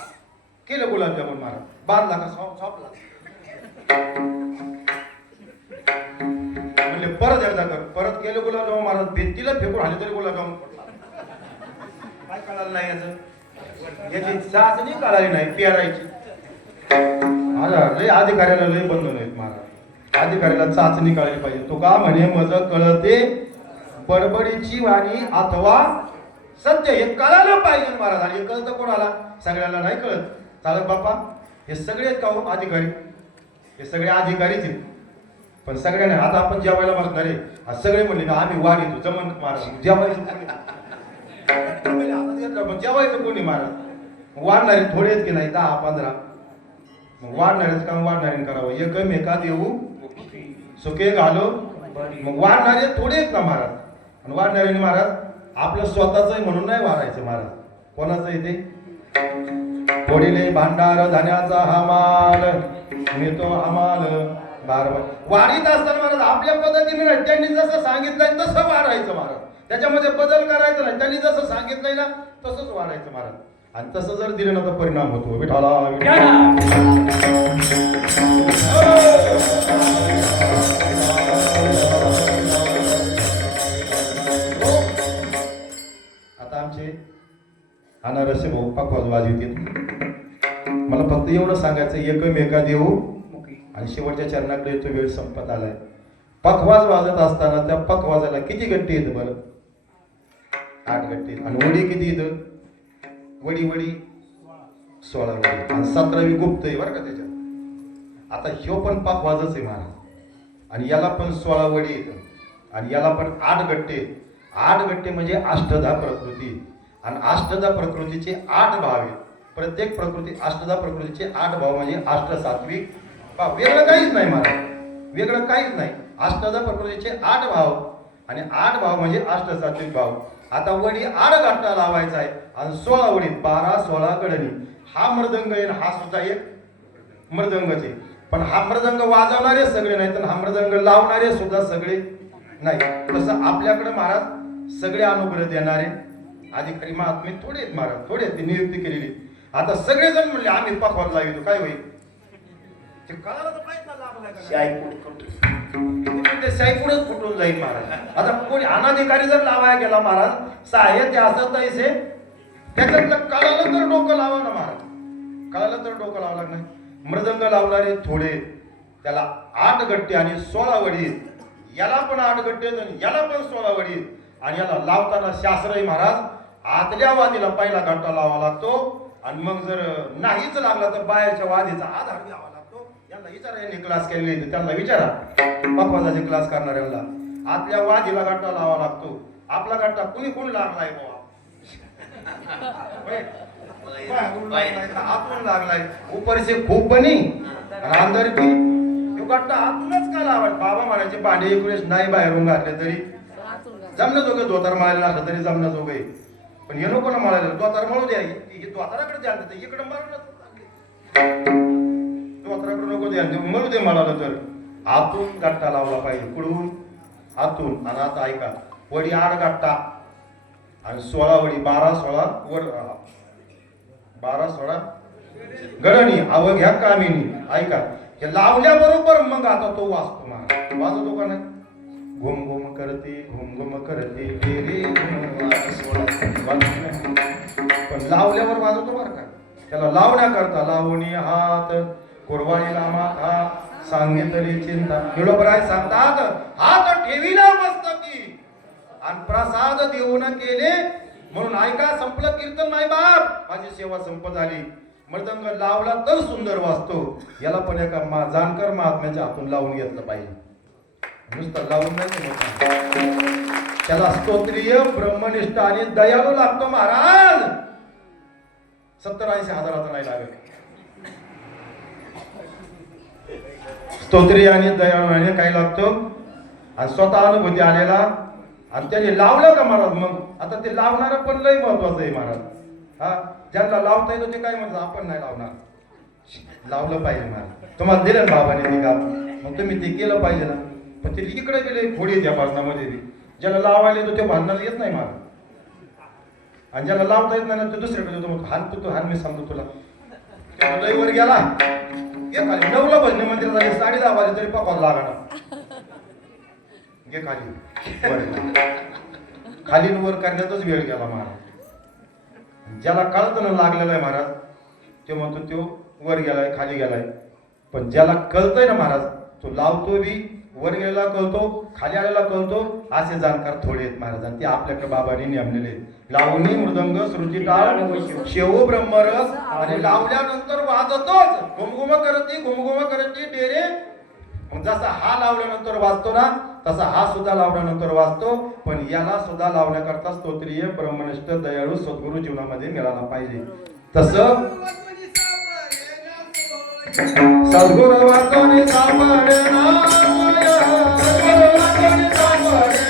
केलं गुलाबजामुन महाराज. बांधला का सॉपला. म्हणजे परत एकदा कर. परत केलं गुलाबजामुन महाराज. भिंतीला फेकून आले तरी गुलाबजामुन पडला. काय कळालं नाही याचं? याची चाचणी कळाली नाही पेरायची. लय अधिकाऱ्याला लय बंधन आहेत महाराज. अधिकाऱ्याला चाचणी कळाली पाहिजे. तो का म्हणे मज कळते बडबडीची वाणी अथवा सत्य हे कळालं पाहिजे महाराज. आणि हे कळतं कोणाला? सगळ्यांना नाही कळत. चालक बाप्पा हे सगळे आहेत का हो अधिकारी? हे सगळे अधिकारीच आहेत. पण सगळ्यांना आता आपण जेवायला बसणार आहे, आज सगळे म्हणले ना आम्ही वाढ येतो जमन महाराज जेवायचं कोणी? जेवायचं कोणी महाराज? वाढणारे थोडे आहेत की नाही 10-15. मग वाढणारेच काम वाढणारे करावं. एकम एका देऊ सुखे घालो. मग वाढणारे थोडे आहेत ना महाराज? आणि वाढणारे महाराज आपलं स्वतःच आहे म्हणून नाही वाढायचं महाराज. कोणाचं आहे ते? थोडीले भांडार धान्याचा हमाल मी तो हमाल बारबार. वाढीत असताना महाराज आपल्या पद्धतीने नाही, त्यांनी जसं सांगितलंय तसं वाढायचं महाराज. त्याच्यामध्ये बदल करायचा नाही. त्यांनी जसं सांगितलंय ना तसंच वाढायचं महाराज. आणि तसं जर दिलं ना तर परिणाम होतो. विठाला आता आमचे अनारसे भाऊ पकवाज वाजवितील. मला फक्त एवढं सांगायचं एकमेका देऊ आणि शेवटच्या चरणाकडे तो वेळ संपत आलाय. पखवाज वाजत असताना त्या पखवाजाला किती गट्टी येतं बरं? 8 गट्टी. आणि वडी किती येतं? वडी 16 वडी. आणि 17वी गुप्त आहे बरं का त्याच्यात. आता ह्यो पण पखवाजच आहे महाराज. आणि याला पण 16 वडी येतं. आणि याला पण 8 गट्टे. 8 गट्टे म्हणजे अष्टधा प्रकृती. आणि अष्टधा प्रकृतीचे 8 भाव आहेत. प्रत्येक प्रकृती अष्टधा प्रकृतीचे 8 भाव म्हणजे अष्टसात्विक भाव. वेगळं काहीच नाही महाराज, वेगळं काहीच नाही. अष्टधा प्रकृतीचे 8 भाव आणि 8 भाव म्हणजे अष्टसात्विक भाव. आता वडी 8 गट्टा लावायचा आहे आणि 16 वडीत 12-16 गडणी. हा मृदंग आहे. हा सुद्धा एक मृदंगच आहे. पण हा मृदंग वाजवणारे सगळे नाहीत आणि हा मृदंग लावणारे सुद्धा सगळे नाही. तसं आपल्याकडे महाराज सगळे अनुग्रह देणारे अधिकारी महात्मे थोडे आहेत महाराज, थोडे आहेत. ते नियुक्ती केलेली. आता सगळेजण म्हणले आम्ही पखवाज लावितो. काय होईल ते कळायला तर पाहिजे ना. शाईपुढच फुटून जाईल महाराज. आता कोणी अनाधिकारी जर लावायला गेला महाराज साहेब ते असं तैसे त्याच्यातलं कळालं तर डोकं लावा ना महाराज. कळालं तर डोकं लावा लागणार. मृदंग लावणारे थोडे, त्याला 8 गट्टे आणि 16 वडी. याला पण 8 गट्टे आणि याला पण 16 वडी. आणि याला लावताना शास्त्र आहे महाराज. आतल्या वादीला पहिला गट्टा लावा लागतो आणि मग जर नाहीच लागला तर बाहेरच्या वादीचा आधार घ्यावा लागतो. यांना विचारा, यांनी क्लास केलेले त्यांना विचारा पखवाजाचे क्लास करणाऱ्यांना. आतल्या वादीला गट्टा लावा लागतो. आपला गट्टा कुणी कोण लागलाय बाबा? आतून लागलाय. उपरचे खूप बनी आणि अंदर बी. तो गट्टा आतूनच का लावाय? बाबा म्हणायचे भांडे इकडेच नाही बाहेरून घातले तरी जमणं जोगे. धोतर मारायला असलं तरी जमणं जोगे. पण हे नको ना मारायला. धोतर मळू द्या. हे धोतराकडे ध्यान देतं. इकडे मारून धोतराकडे नको ध्यान देऊ. मळू दे मला तर. आतून गट्टा लावला पाहिजे. कुठून? आतून. आणि आता ऐका, वडी 8 गट्टा आणि 16 वडी 12-16 वर 12-16 गडणी अवघ्या कामिनी. ऐका, हे लावल्याबरोबर मग आता तो वाचतो महाराज. वाजतो का नाही? घुम घुम करते घुम घुम करते पण लावल्यावर वाजवतो बरं का. त्याला लावण्याकरता लावणी हात कुरवाडीला माथा सांगितली चिंता निळोबराय सांगतात हात ठेवीला मस्तकी आणि प्रसाद देऊन केले. म्हणून ऐका, संपलं कीर्तन नाही बाप, माझी सेवा संपत झाली. मृदंग लावला तर सुंदर वाजतो. याला पण एका जाणकार महात्म्याच्या हातून लावून घेतलं पाहिजे. नुसतं लावून नाही, त्याला स्तोत्रीय ब्रह्मनिष्ठ आणि दयाळू लागतो महाराज. 70-80 हजाराचा नाही लागेल. स्तोत्रीय आणि दयाळू काय लागतो? आणि स्वतः अनुभूती आलेला. आणि त्याने लावलं का महाराज? मग आता ते लावणारं पण लय महत्वाचं आहे महाराज. हा, ज्यांना लावता येतो ते काय म्हणतात आपण नाही लावणार. लावलं पाहिजे महाराज. तुम्हाला दिलं ना बाबाने ते काम, मग तुम्ही ते केलं पाहिजे ना. पण ते इकडे गेले खोडी त्या भाजनामध्ये बी. ज्याला लावायला येतो ते भाजनाला येत नाही महाराज. आणि ज्याला लावता येत नाही ना ते दुसरीकडे येतो. मग हान तू हान मी सांगतो तुला. लईवर गेला ये खाली. 9ला भजने मंदिर झाले 10:30 वाजले तरी पकवायला लागणार. घे खाली. खाली वर करण्यातच वेळ गेला महाराज. ज्याला कळत न लागलेला आहे महाराज ते म्हणतो तो वर गेलाय खाली गेलाय. पण ज्याला कळतंय ना महाराज तो लावतो बी वर गेलेला कळतो, खाली आलेला कळतो, असे जाणकार थोडे आहेत महाराज. आणि ते आपल्याकडे बाबांनी नेमलेले आहेत. लावणी, मृदंग, श्रुती, टाळ, शेव, ब्रह्मरस आणि लावल्यानंतर वाजतोच. घुमघुम करती डेरे. मग जसा हा लावल्यानंतर वाजतो ना, तसा हा सुद्धा लावल्यानंतर वाजतो. पण याला सुद्धा लावण्याकरता स्तोत्रीय ब्रह्मनिष्ठ दयाळू सद्गुरू जीवनामध्ये मिळाला पाहिजे. तसं सद्गुरू वाचोनी सापडेना, सद्गुरू वाचोनी सापडेना,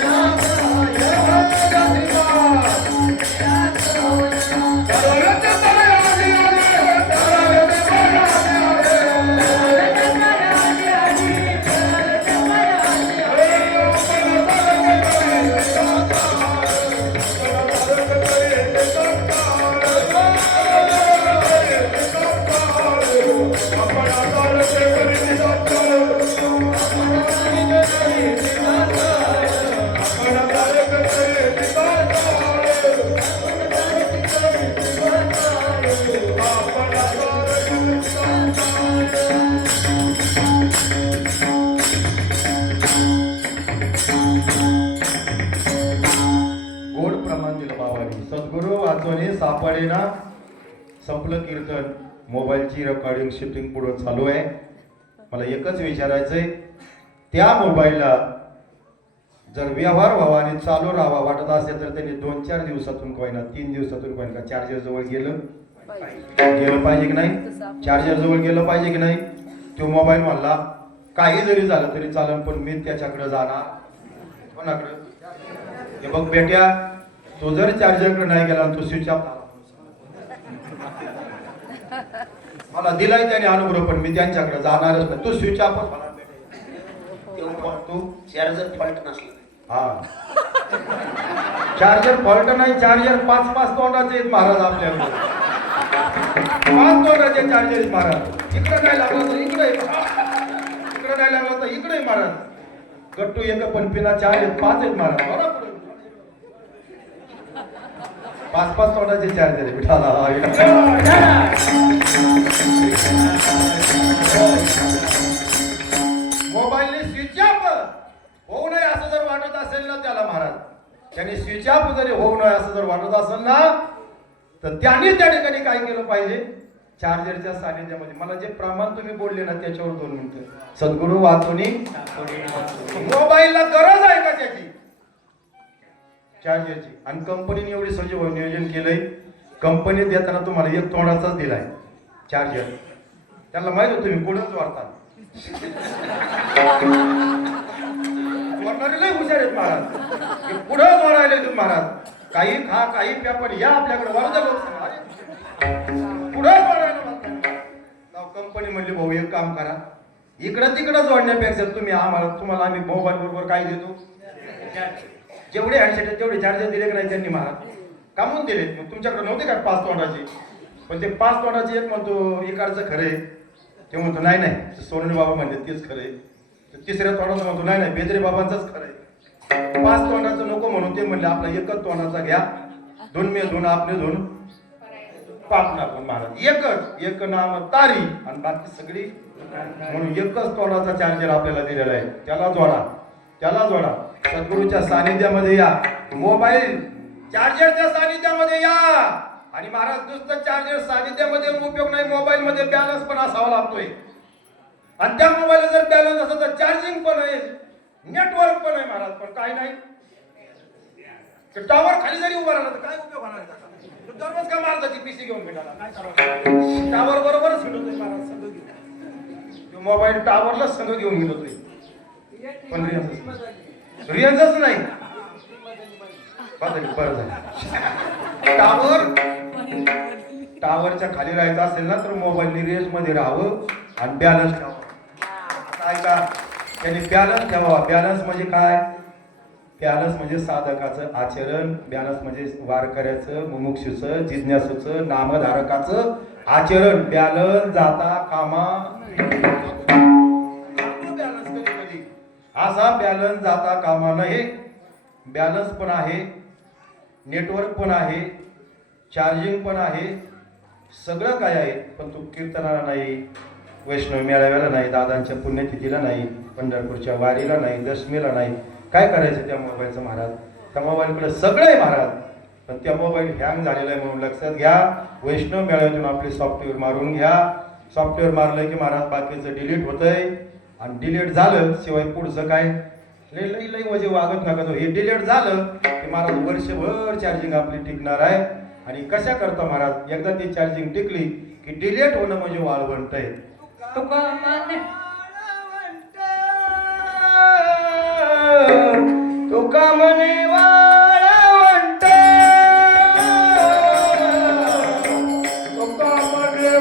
गोड प्रमाण दिलं बाबांनी. सद्गुरू वाचवणे सापडेना. संपलं कीर्तन. मोबाईलची रेकॉर्डिंग शूटिंग पुढं चालू आहे. मला एकच विचारायचंय, त्या मोबाईलला जर व्यवहार व्हावा आणि चालू राहावा वाटत असेल तर त्यांनी 2-4 दिवसातून कोयना 3 दिवसातून कोयना चार्जर जवळ गेलं पाहिजे की नाही? चार्जर जवळ गेलं पाहिजे की नाही? तो मोबाईल म्हणला काही जरी झालं तरी चालेल, पण मी त्याच्याकडे जाणार. कोणाकडे? हे बघ बेट्या, तो जर चार्जरकडे नाही गेला तो स्विच ऑफ मला दिलाय त्याने अनुग्रह, पण मी त्यांच्याकडे जाणारच नाही. तू स्विच ऑफ तू चार्जर फॉल्ट नसला. हा चार्जर फॉल्ट नाही. चार्जर 5-5 तोंडाचे आहेत महाराज आपल्याकडे. 5 तोंडाचे चार्जर आहेत महाराज. इकडे नाही लागला तर इकडे, इकडे नाही लागला तर इकडे महाराज. गट्टू एक पण पिना 4 आहेत, 5 आहेत महाराज. 5-5 तोंडाचे चार्जर आहे विठाला. मोबाईलने स्विच ऑफ होऊ नये असं जर वाटत असेल ना त्याला महाराज, त्याने स्विच ऑफ जरी होऊ नये असं जर वाटत असेल ना, तर त्याने त्या ठिकाणी काय केलं पाहिजे? चार्जरच्या सानिध्यामध्ये मला जे प्रमाण तुम्ही बोलले ना त्याच्यावर 2 मिनिटं. सद्गुरू वाचवणी मोबाईलला गरज आहे का त्याची चार्जरची? आणि कंपनीने एवढी सजीव नियोजन केलंय. कंपनी देताना तुम्हाला 1 तोंडाचाच दिलाय चार्जर. त्यांना माहित होतं तुम्ही पुढेच वाढतात. वाढणारे लय हुशार आहेत महाराज. पुढे वाढायला तुम्ही महाराज. काही खा काही प्या, पण या आपल्याकडे वाढता लोक पुढे वाढायला. कंपनी म्हणली भाऊ एक काम करा, इकडं तिकडं जोडण्यापेक्षा तुम्हाला आम्ही मोबाईल बरोबर काय देतो, जेवढे हँडसेट आहेत तेवढे चार्जर दिले की नाही त्यांनी महाराज? कामून दिले. मग तुमच्याकडे नव्हते का 5 तोंडाचे? पण ते 5 तोंडाचे एक म्हणतो इकडचं खरंय, ते म्हणतो नाही सोनवणे बाबा म्हणते तेच खरंय. तिसऱ्या तोंडाचं म्हणतो नाही बेदरे बाबांचंच खरंय. 5 तोंडाचं नको म्हणून ते म्हणले आपला एकच तोंडाचा घ्या. 2 मे 2 आपले 2 पाप नाकून महाराज. एक नाम तारी आणि बाकी सगळी. म्हणून एकच तोंडाचा चार्जर आपल्याला दिलेला आहे. त्याला जोडा. सद्गुरूच्या सानिध्यामध्ये या. मोबाईल चार्जरच्या सानिध्यामध्ये या. आणि महाराज नुसतं चार्जर सानिध्यामध्ये उपयोग नाही, मोबाईल मध्ये बॅलन्स पण असावा लागतोय. आणि त्या मोबाईल जर बॅलन्स असेल तर चार्जिंग पण आहे, नेटवर्क पण आहे महाराज. पण काय नाही, टावर खाली जरी उभा राहिला तर काय उपयोग होणार त्याचा? दररोज का महाराजाची पीसी घेऊन भेटायला काय करावं? टावर बरोबरच फिरतोय महाराज संघ घेऊन. मोबाईल टावरला संघ घेऊन गेलोय, पण रेंजच नाही. बरं झालं. टावरच्या खाली राहायचं असेल ना तर मोबाईल रेंज मध्ये राहावं आणि बॅलन्स ठेवावं. काय का त्यांनी बॅलन्स ठेवावा. बॅलन्स म्हणजे काय? बॅलन्स म्हणजे साधकाचं आचरण. बॅलन्स म्हणजे वारकऱ्याचं, मुमुक्षुचं, जिज्ञासूचं, नामधारकाचं आचरण. बॅलन्स जाता कामा बॅलन्स कधी असा बॅलन्स जाता कामा नये. बॅलन्स पण आहे, नेटवर्क पण आहे, चार्जिंग पण आहे, सगळं काय आहे. पण तू कीर्तनाला नाही, वैष्णव मेळाव्याला नाही, दादांच्या पुण्यतिथीला नाही, पंढरपूरच्या वारीला नाही, दशमीला नाही. काय करायचं त्या मोबाईलचं महाराज? त्या मोबाईलकडे सगळं आहे महाराज, पण त्या मोबाईल हँग झालेला आहे म्हणून लक्षात घ्या. वैष्णव मेळाव्यातून आपले सॉफ्टवेअर मारून घ्या. सॉफ्टवेअर मारलं की महाराज बाकीचं डिलीट होतंय, आणि डिलीट झालं शिवाय पुढचं काय लई लई लई म्हणजे वागत नका तो. हे डिलीट झालं की महाराज वर्षभर चार्जिंग आपली टिकणार आहे. आणि कशा करता महाराज, एकदा ती चार्जिंग टिकली की डिलीट होणं म्हणजे वाळवंट आहे. तुका म्हणे वाळवंट, तुका म्हणे वाळवंट, तुका म्हणे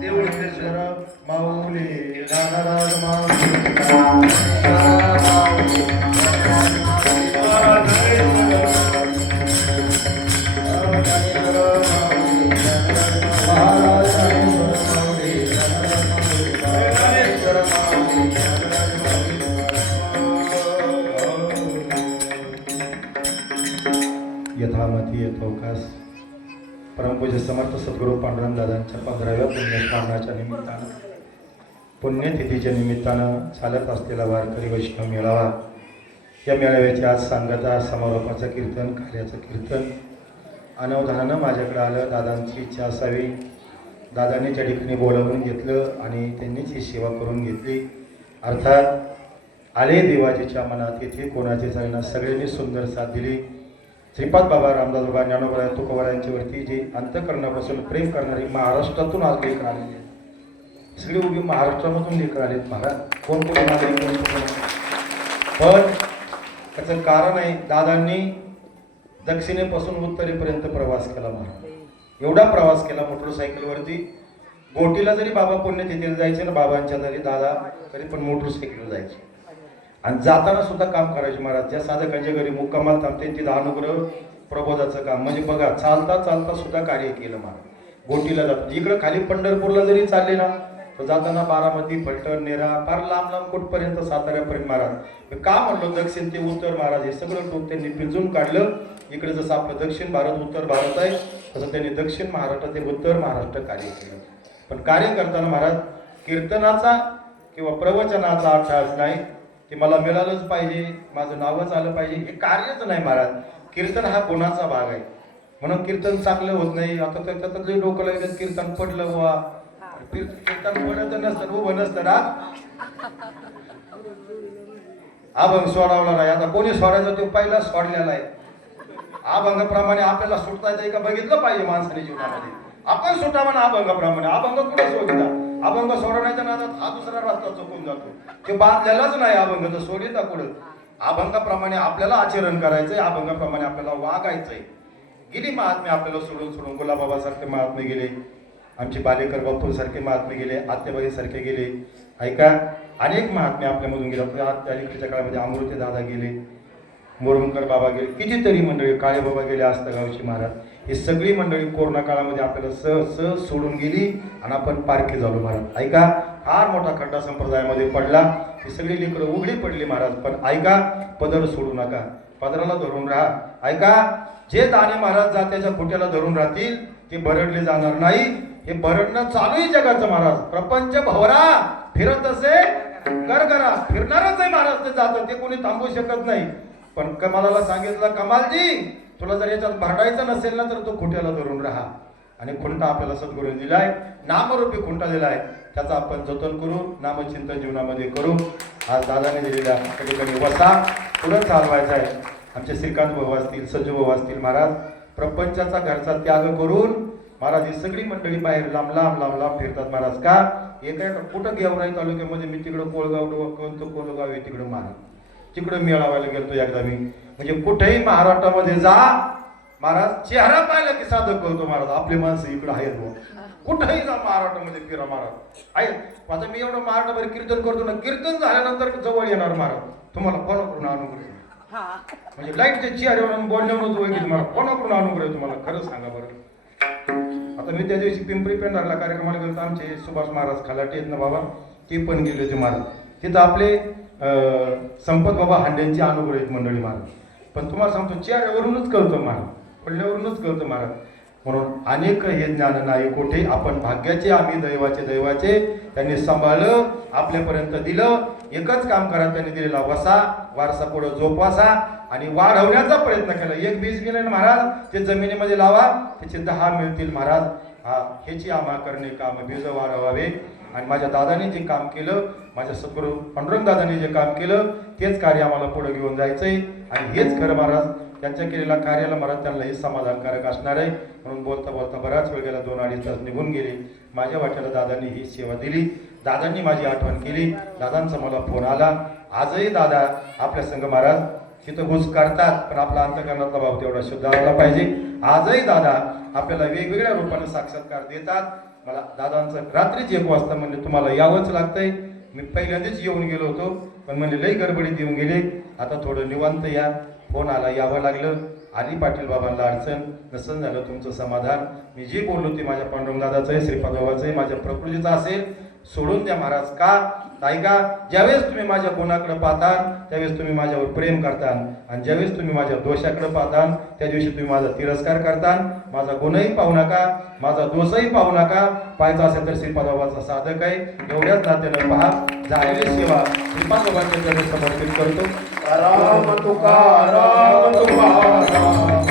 देऊळेश्वर माऊली नागराज माऊली यथामती यथोकास परमपूज्य समर्थ सद्गुरू पांडुरंग दादांच्या 15व्या पुण्यस्मरणाच्या निमित्तानं पुण्यतिथीच्या निमित्तानं चालत असलेला वारकरी वैष्णव मेळावा या मेळाव्याची आज सांगता समारोपाचं कीर्तन कार्याचं कीर्तन अनवधानानं माझ्याकडे आलं. दादांची इच्छा असावी, दादांनी त्या ठिकाणी बोलावून घेतलं आणि त्यांनीच ही सेवा करून घेतली. अर्थात आले देवाजीच्या मनात इथे कोणाची जाईना सगळ्यांनी सुंदर साथ दिली. श्रीपाद बाबा रामदास बाबा ज्ञानोबा तुकोबा यांच्यावरती जे अंतःकरणापासून प्रेम करणारी महाराष्ट्रातून आज लेकर आलेली आहेत. सगळी उभी महाराष्ट्रामधून लेकर आलेत महाराज. कोण कोण आले कोण कोण, पण त्याचं कारण आहे दादांनी दक्षिणेपासून उत्तरेपर्यंत प्रवास केला महाराज. एवढा प्रवास केला मोटरसायकलवरती. गोटीला जरी बाबा पुण्यतिथीला जायचे ना बाबांच्या तरी दादा तरी पण मोटरसायकलवर जायचे आणि जाताना सुद्धा काम करायचे महाराज. ज्या साधकांच्या घरी मुक्कामात थांबते तिथं अनुग्रह प्रबोधाचं काम म्हणजे बघा चालता चालता सुद्धा कार्य केलं महाराज. गोटीला जातात इकडं खाली पंढरपूरला जरी चालले ना तर जाताना बारामती फलटण नेरा फार लांब लांब कुठपर्यंत साताऱ्यापर्यंत महाराज. का म्हणलं दक्षिण ते उत्तर महाराज हे सगळं टोक त्यांनी पिंजून काढलं. इकडे जसं आपलं दक्षिण भारत उत्तर भारत आहे तसं त्यांनी दक्षिण महाराष्ट्र ते उत्तर महाराष्ट्र कार्य केलं. पण कार्य करताना महाराज कीर्तनाचा किंवा प्रवचनाचा अर्थाच नाही की मला मिळालंच पाहिजे माझं नावच आलं पाहिजे हे कार्यच नाही महाराज. कीर्तन हा गुणाचा भाग आहे म्हणून कीर्तन चांगलं होत नाही. आता त्याच्यातले डोकं लागलं कीर्तन पडलं बुवा कीर्तन पडत नसतं उभं नसतं ना अभंग सोडावला नाही. आता कोणी सोडायचा तो पहिला सोडलेला आहे. अभंगाप्रमाणे आपल्याला सुटता येते का बघितलं पाहिजे माणसाने जीवनामध्ये. आपण सुटावा ना अभंगाप्रमाणे. अभंग कुठे सोडिता अभंग सोडवण्याच्या नादात हा दुसरा रस्ता चुकून जातो. ते बांधलेलाच नाही अभंग तर सोडिता कुठं. अभंगाप्रमाणे आपल्याला आचरण करायचंय अभंगाप्रमाणे आपल्याला वागायचंय. गेली महात्मे आपल्याला सोडून सोडून गुलाबाबासारखे महात्मे गेले, आमचे बालेकर बापू सारखे महात्मे गेले, आत्याबाई सारखे गेले. ऐका अनेक महात्मे आपल्यामधून गेले. अलीकडच्या काळामध्ये अमृते दादा गेले, मोरमकर बाबा गेले, कितीतरी मंडळी काळे बाबा गेले आस्तगावची महाराज. ही सगळी मंडळी कोरोना काळामध्ये आपल्याला सहज सोडून गेली आणि आपण पारखे झालो महाराज. ऐका फार मोठा खड्डा संप्रदायामध्ये पडला. ही सगळी लेकरं उघडी पडली महाराज. पण ऐका पदर सोडू नका, पदराला धरून राहा. ऐका जे दाणे महाराज जात्याच्या खोट्याला धरून राहतील ते बरडले जाणार नाही. हे बरडणं चालूही जगाचं महाराज. प्रपंच भवरा फिरत असे गरगरा फिरणारच आहे महाराज. ते जातं ते कोणी थांबवू शकत नाही. पण कमालाला सांगितलं कमालजी तुला जर याच्यात भांडायचं नसेल ना तर तो खुट्याला धरून राहा. आणि खुंटा आपल्याला सद्गुरूंनी दिलाय, नामरूपी खुंटा दिलाय. त्याचा आपण जतन करू, नामचिंतन जीवनामध्ये करू. आज दादाने दिलेल्या ठिकाणी वसा पुढं चालवायचा आहे. आमचे श्रीकांत भाऊ असतील, सज्जू भाऊ असतील महाराज. प्रपंचाचा घरचा त्याग करून महाराज ही सगळी मंडळी बाहेर लांब लांब लांब लांब फिरतात महाराज. का एका कुठं गेवराई तालुक्यामध्ये मी तिकडं कोळगाव कोणतं कोळगाव आहे तिकडं महाराज तिकडं मेळावायला गेलतो एकदा मी. म्हणजे कुठेही महाराष्ट्रामध्ये जा महाराज चेहरा पाहिला की साधक करतो महाराज. आपली माणसं इकडं आहेत बुवा. कुठेही जा महाराष्ट्रामध्ये फिरा महाराज आहे. आता मी एवढं महाराष्ट्रामध्ये कीर्तन करतो ना, कीर्तन झाल्यानंतर जवळ येणार महाराज तुम्हाला कोणाकडून अनुग्रह म्हणजे लाईटच्या चेहऱ्यावर बोलण्यावरच ओळखील महाराज. कोणाकडून अनुग्रह तुम्हाला खरं सांगा बरं. आता मी त्या दिवशी पिंपरी पेंढारला कार्यक्रमाला गेलो. आमचे सुभाष महाराज खलाटे आहेत ना बाबा ते पण गेले होते महाराज. तिथं आपले संपत बाबा हांड्यांची अनुग्रहित मंडळी महाराज. पण तुम्हाला सांगतो चेहऱ्यावरूनच कळतं महाराज, पडल्यावरूनच कळतं महाराज. म्हणून अनेक हे ज्ञान नाही कोठे. आपण भाग्याचे आम्ही दैवाचे त्यांनी सांभाळलं आपल्यापर्यंत दिलं. एकच काम करा त्यांनी दिलेला वसा वारसा पुढं जोपासा आणि वाढवण्याचा प्रयत्न केला. एक बीज गेलं महाराज ते जमिनीमध्ये लावा त्याचे 10 मिळतील महाराज. ह्याची आम्हा करणे काम बीज वाढवावे. आणि माझ्या दादाने जे काम केलं, माझ्या सद्गुरू पांडुरंग दादाने जे काम केलं, तेच कार्य आम्हाला पुढे घेऊन जायचंय. आणि हेच खरं महाराज त्यांच्या केलेल्या कार्याला महाराज त्यांना हे समाधानकारक असणार आहे. म्हणून बोलता बोलता बराच वेळ गेला, 2-2.5 तास निघून गेले. माझ्या वाट्याला दादांनी ही सेवा दिली, दादांनी माझी आठवण केली. दादांचा मला फोन आला. आजही दादा आपल्या संघ महाराज तिथं घुस करतात, पण आपला अंतकरणातला भाव तेवढा शुद्ध असला पाहिजे. आजही दादा आपल्याला वेगवेगळ्या रूपाने साक्षात्कार देतात. मला दादांचं रात्रीच 1 वाजता म्हणले तुम्हाला यावंच लागतंय. मी पहिल्यांदाच येऊन गेलो होतो, पण म्हणजे लई गडबडीत येऊन गेले. आता थोडं निवांत या. फोन आला, यावं लागलं. आली पाटील बाबांना अडचण, नसन झालं तुमचं समाधान. मी जे बोललो ते माझ्या पांडुरंग दादाचं आहे, श्रीपाद बाबाचं आहे, माझ्या प्रकृतीचं असेल, सोडून द्या महाराज. का ऐका, ज्यावेळेस तुम्ही माझ्या गुणाकडे पाहता त्यावेळेस तुम्ही माझ्यावर प्रेम करता, आणि ज्यावेळेस तुम्ही माझ्या दोषाकडे पाहता त्या दिवशी तुम्ही माझा तिरस्कार करता. माझा गुणही पाहू नका, माझा दोषही पाहू नका. पाहायचा असेल तर श्रीपाद बाबाचा साधक आहे, एवढ्याच नात्यानं पहा. झालेली सेवा श्रीपाद बाबांच्या चरणी समर्पित करतो. राम तुकाराम तुकाराम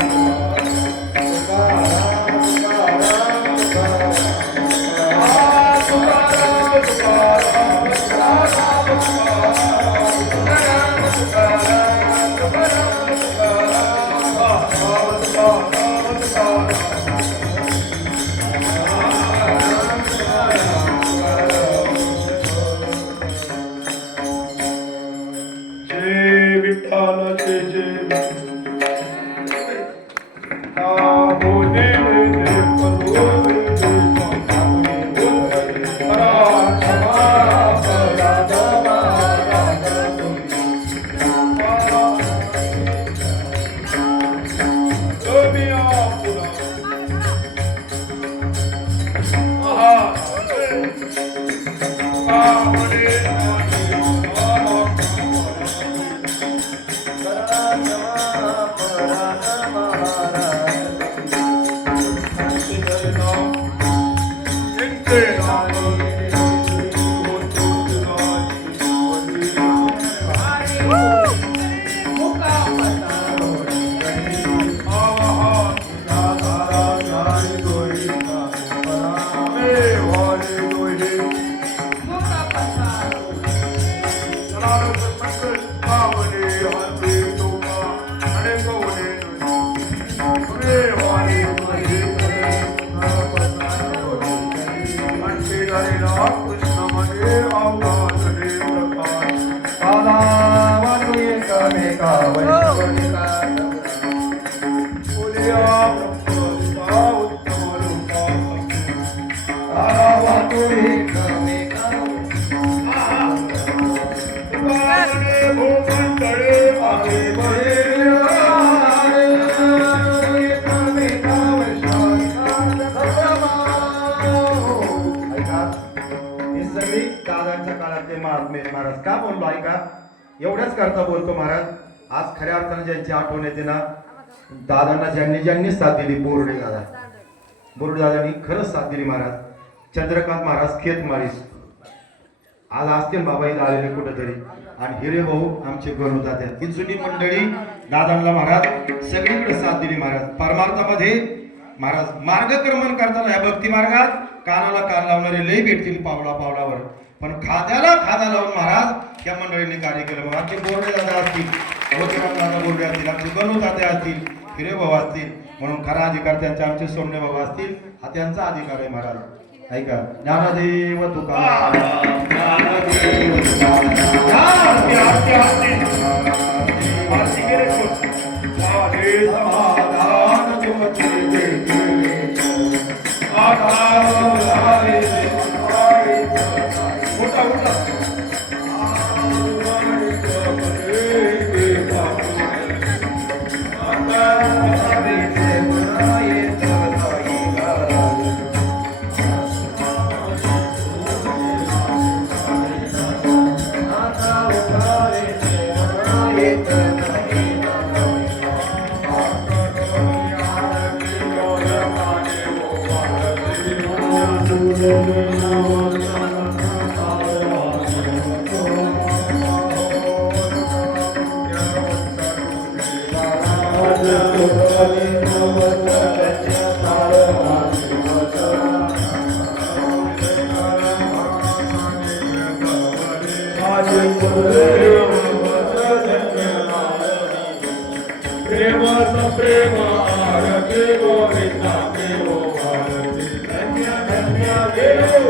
महाराज का बोललो ऐका, एवढ्याच करता बोलतो महाराज. आज खऱ्या अर्थाने ज्यांची आठवण येते ना, दादांना ज्यांनी साथ दिली, बोर्डे दादांनी खरंच साथ दिली महाराज. चंद्रकांत महाराज खेतमाळीस आज असतील बाबा इथं आलेले कुठेतरी. आणि हिरे भाऊ आमचे गणुदात्या, ही जुनी मंडळी दादांना महाराज सगळीकडे साथ दिली महाराज. परमार्थामध्ये महाराज मार्गक्रमण करताना या भक्ती मार्गात कानाला कान लावणारे लय भेटतील पावलावर, पण खाद्याला खादा लावून महाराज या मंडळींनी कार्य केलं. मग आमचे बोर्डे दादा असतील, मोतीराम दादा बोर्डे असतील, आमचे गणुदाते असतील, हिरे भाऊ असतील, म्हणून खरा अधिकार त्यांचे आमचे सोमणे बाबा असतील. हा त्यांचा अधिकार आहे महाराज. ऐका, ज्ञानदेव तुकाराम, ज्ञानदेव Thank you. प्रेमाचा प्रेम आरती गोविंदा प्रेम भारती धन्य धन्य देव